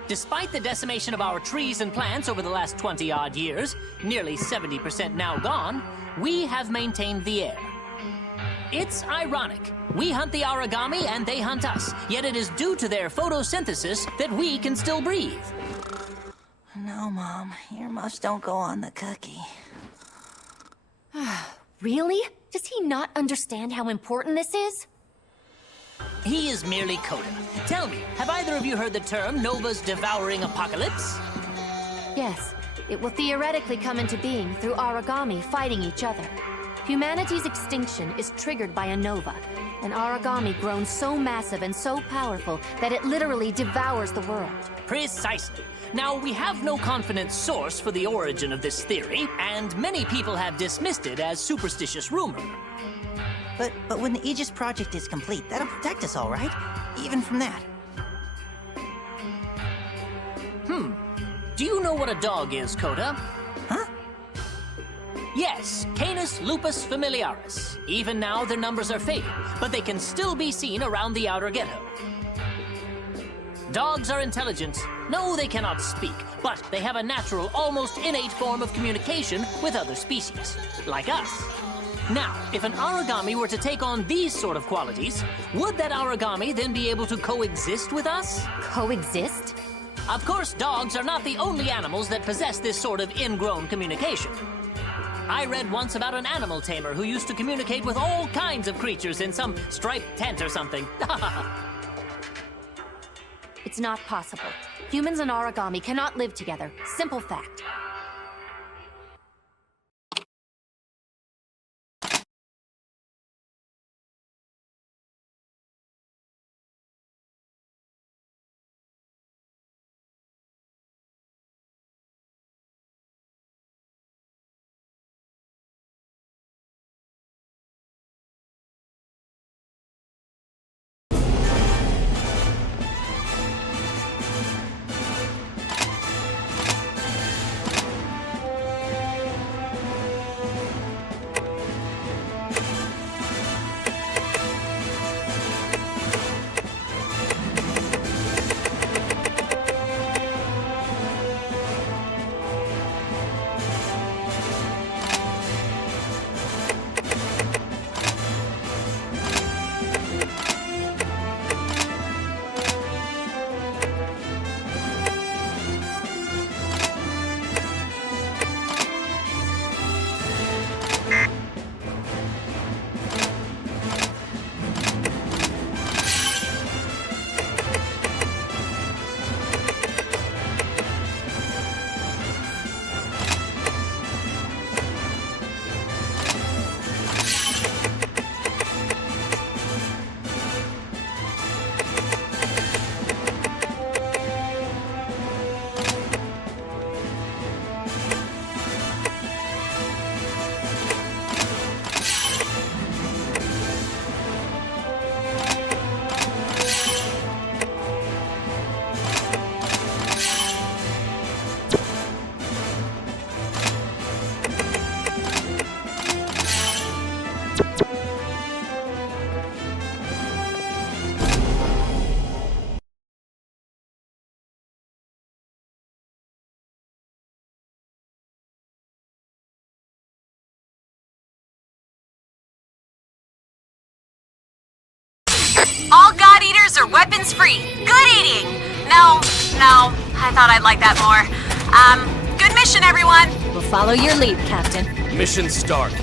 Despite the decimation of our trees and plants over the last 20-odd years, nearly 70% now gone, we have maintained the air. It's ironic. We hunt the origami and they hunt us, yet it is due to their photosynthesis that we can still breathe. No, Mom. Earmuffs don't go on the cookie. Really? Does he not understand how important this is? He is merely Coda. Tell me, have either of you heard the term Nova's devouring apocalypse? Yes. It will theoretically come into being through origami fighting each other. Humanity's extinction is triggered by a nova, an origami grown so massive and so powerful that it literally devours the world. Precisely. Now, we have no confident source for the origin of this theory, and many people have dismissed it as superstitious rumor. But when the Aegis project is complete, that'll protect us all, right? Even from that. Do you know what a dog is, Coda? Huh? Yes, Canis lupus familiaris. Even now, their numbers are fading, but they can still be seen around the outer ghetto. Dogs are intelligent. No, they cannot speak, but they have a natural, almost innate form of communication with other species, like us. Now, if an origami were to take on these sort of qualities, would that origami then be able to coexist with us? Coexist? Of course, dogs are not the only animals that possess this sort of ingrown communication. I read once about an animal tamer who used to communicate with all kinds of creatures in some striped tent or something. It's not possible. Humans and origami cannot live together. Simple fact. All God Eaters are weapons free. Good eating! No, I thought I'd like that more. Good mission, everyone! We'll follow your lead, Captain. Mission start.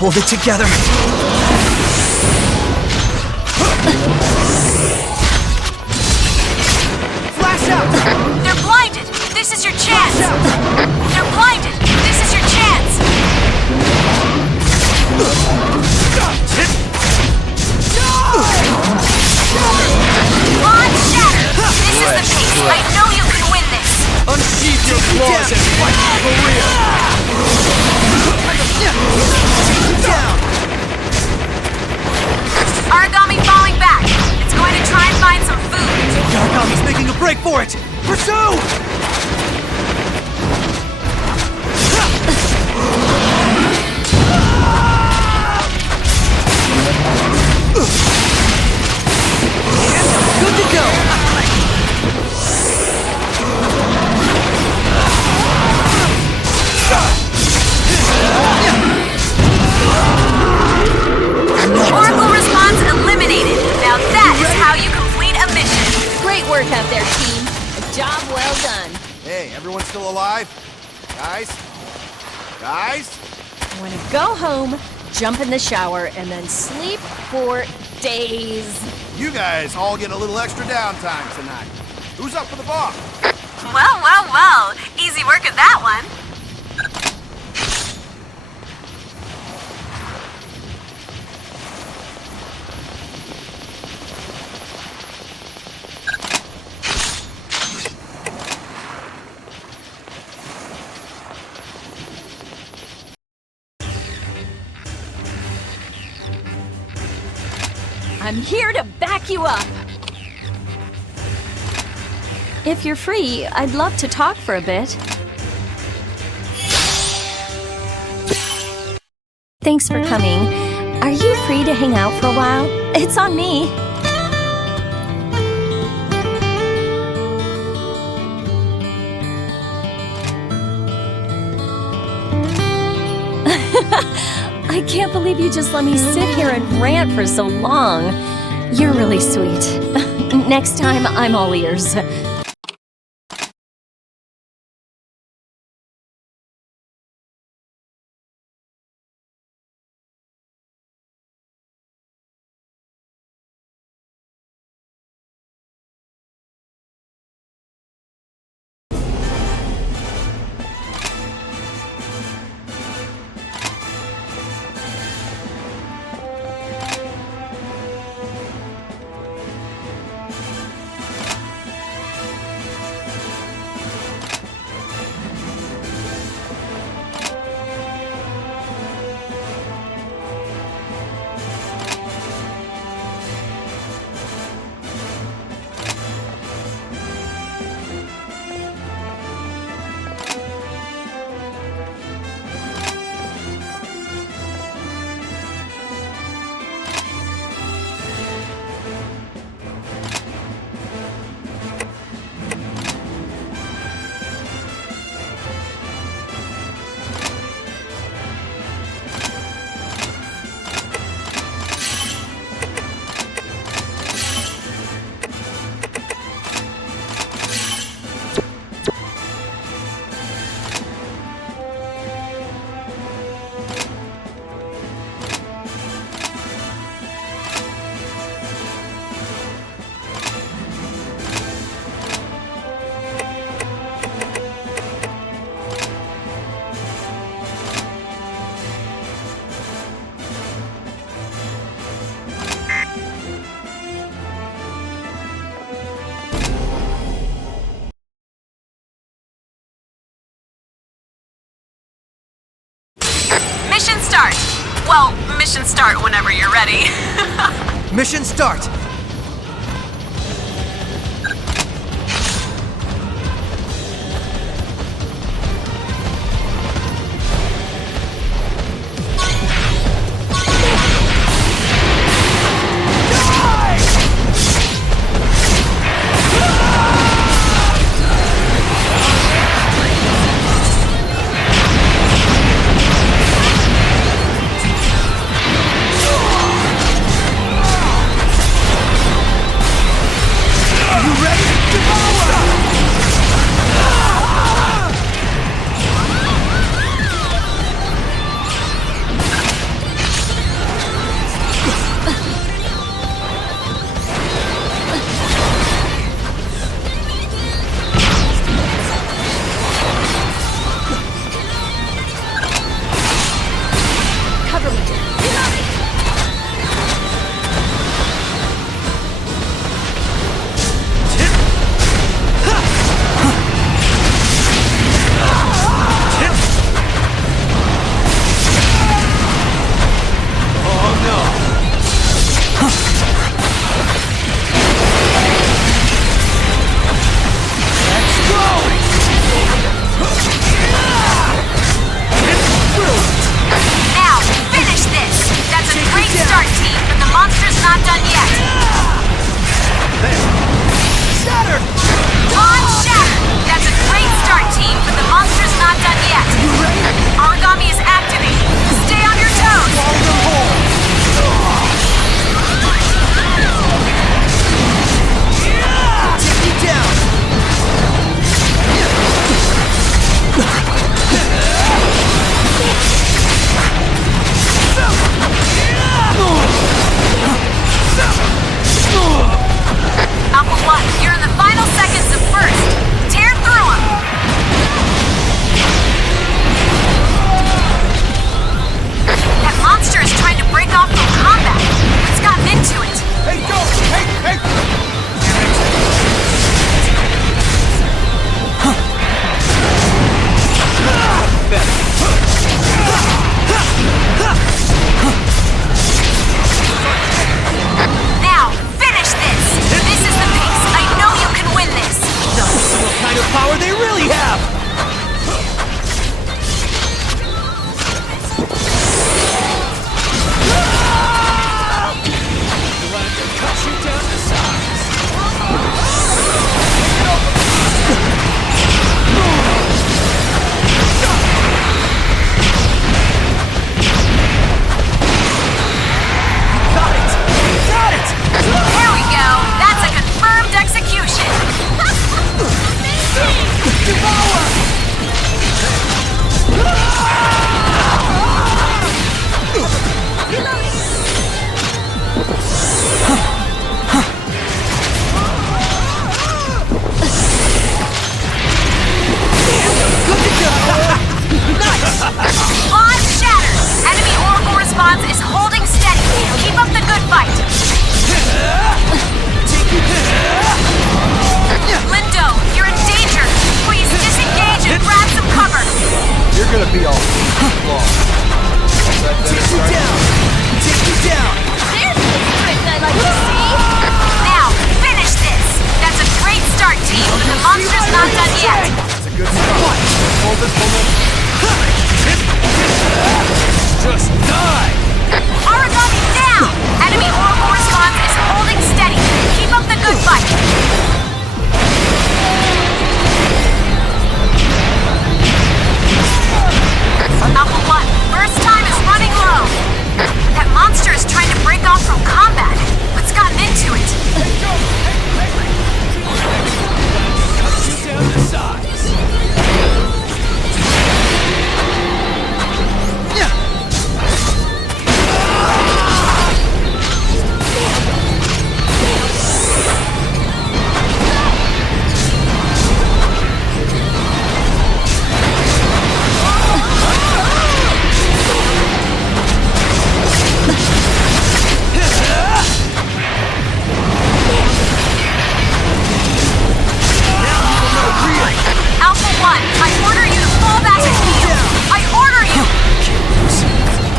Hold it together. Flash out! They're blinded! This is your chance! They're blinded! This is your chance! Launch shatter! This is the piece! I know you can win this! Unsheath your claws and fight for real! Origami falling back. It's going to try and find some food. Origami's making a break for it! Pursue! Good to go! Oracle response eliminated. Now that is how you complete a mission. Great work out there, team. A job well done. Hey, everyone still alive? Guys? Guys? I'm going to go home, jump in the shower, and then sleep for days. You guys all get a little extra downtime tonight. Who's up for the bar? Well. Easy work at that one. I'm here to back you up. If you're free, I'd love to talk for a bit. Thanks for coming. Are you free to hang out for a while? It's on me. I can't believe you just let me sit here and rant for so long. You're really sweet. Next time, I'm all ears. mission start. Well, mission start whenever you're ready. Mission start!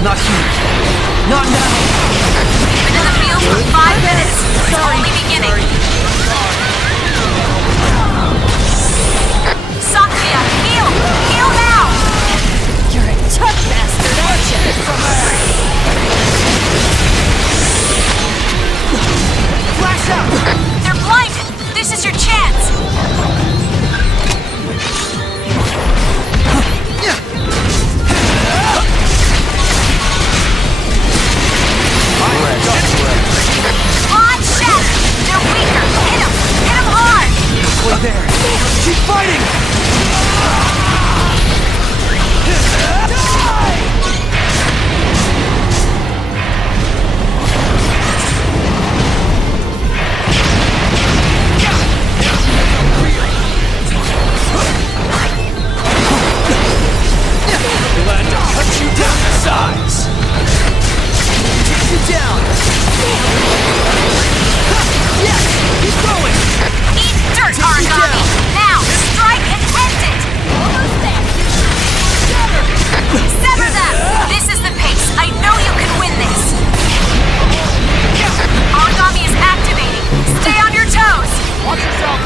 Not here. Not now. Been in the field for 5 minutes. It's only beginning. Sakuya, heal! Heal now! You're a tough bastard, aren't you? Flash out! They're blinded! This is your chance! Pod shatter! They're weaker! Hit him! Hit him hard! Halfway there. Keep fighting! Glad to cut you down to size. Take you down! Yes! Keep going! Eat dirt, Origami! Now! Strike and end it! Almost there! Sever them! This is the pace! I know you can win this! Origami is activating! Stay on your toes! Watch yourself.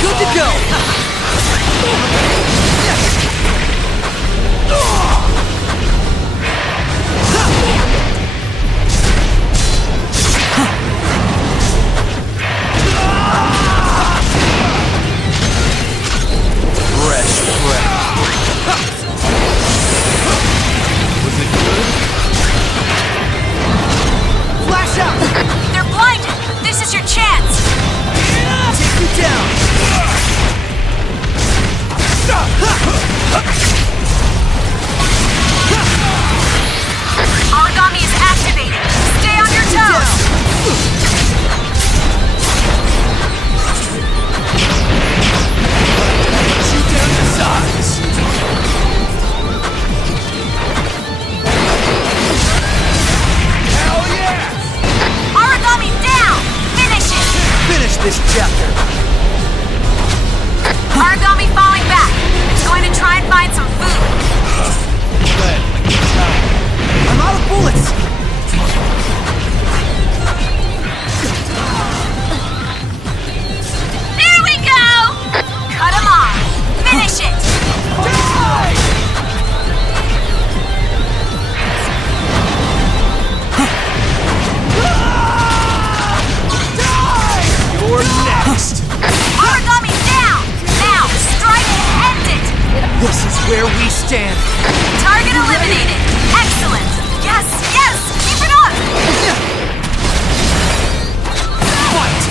Good to go! Fresh breath. Was it good? Flash out! They're blinded! This is your chance! Take you down! Origami is activating! Stay on your toes! Cut you down to size. Hell yeah! Origami down! Finish it! Finish this chapter! Origami falling back. It's going to try and find some food. I'm out of bullets! There we go! Cut him off. Finish it! You're next. Origami down! Now, strike and end it! This is where we stand! Target eliminated! Excellent! Yes, yes! Keep it up! Fight!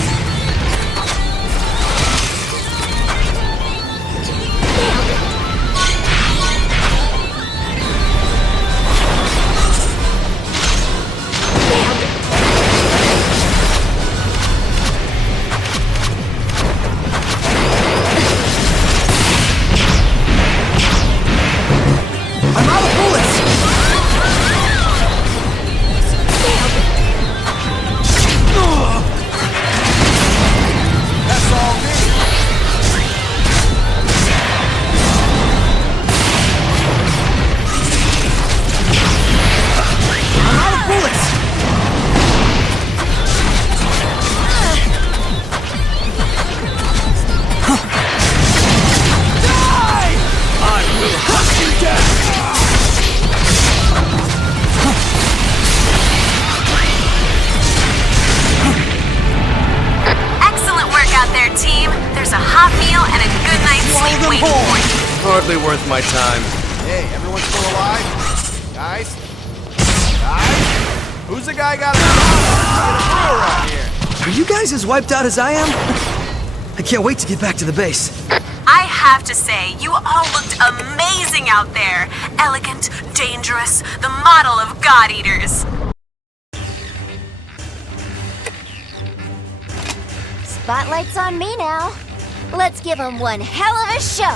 I'm out of bullets! That's all me. I'm out of bullets! I will hunt you down. Excellent work out there, team. There's a hot meal and a good night's sleep waiting for you. Hardly worth my time. Hey, everyone still alive? Guys? Guys? Who's the guy got a brew around here? Are you guys as wiped out as I am? I can't wait to get back to the base. I have to say, you all looked amazing out there. Elegant, dangerous, the model of God Eaters. Spotlight's on me now. Let's give them one hell of a show.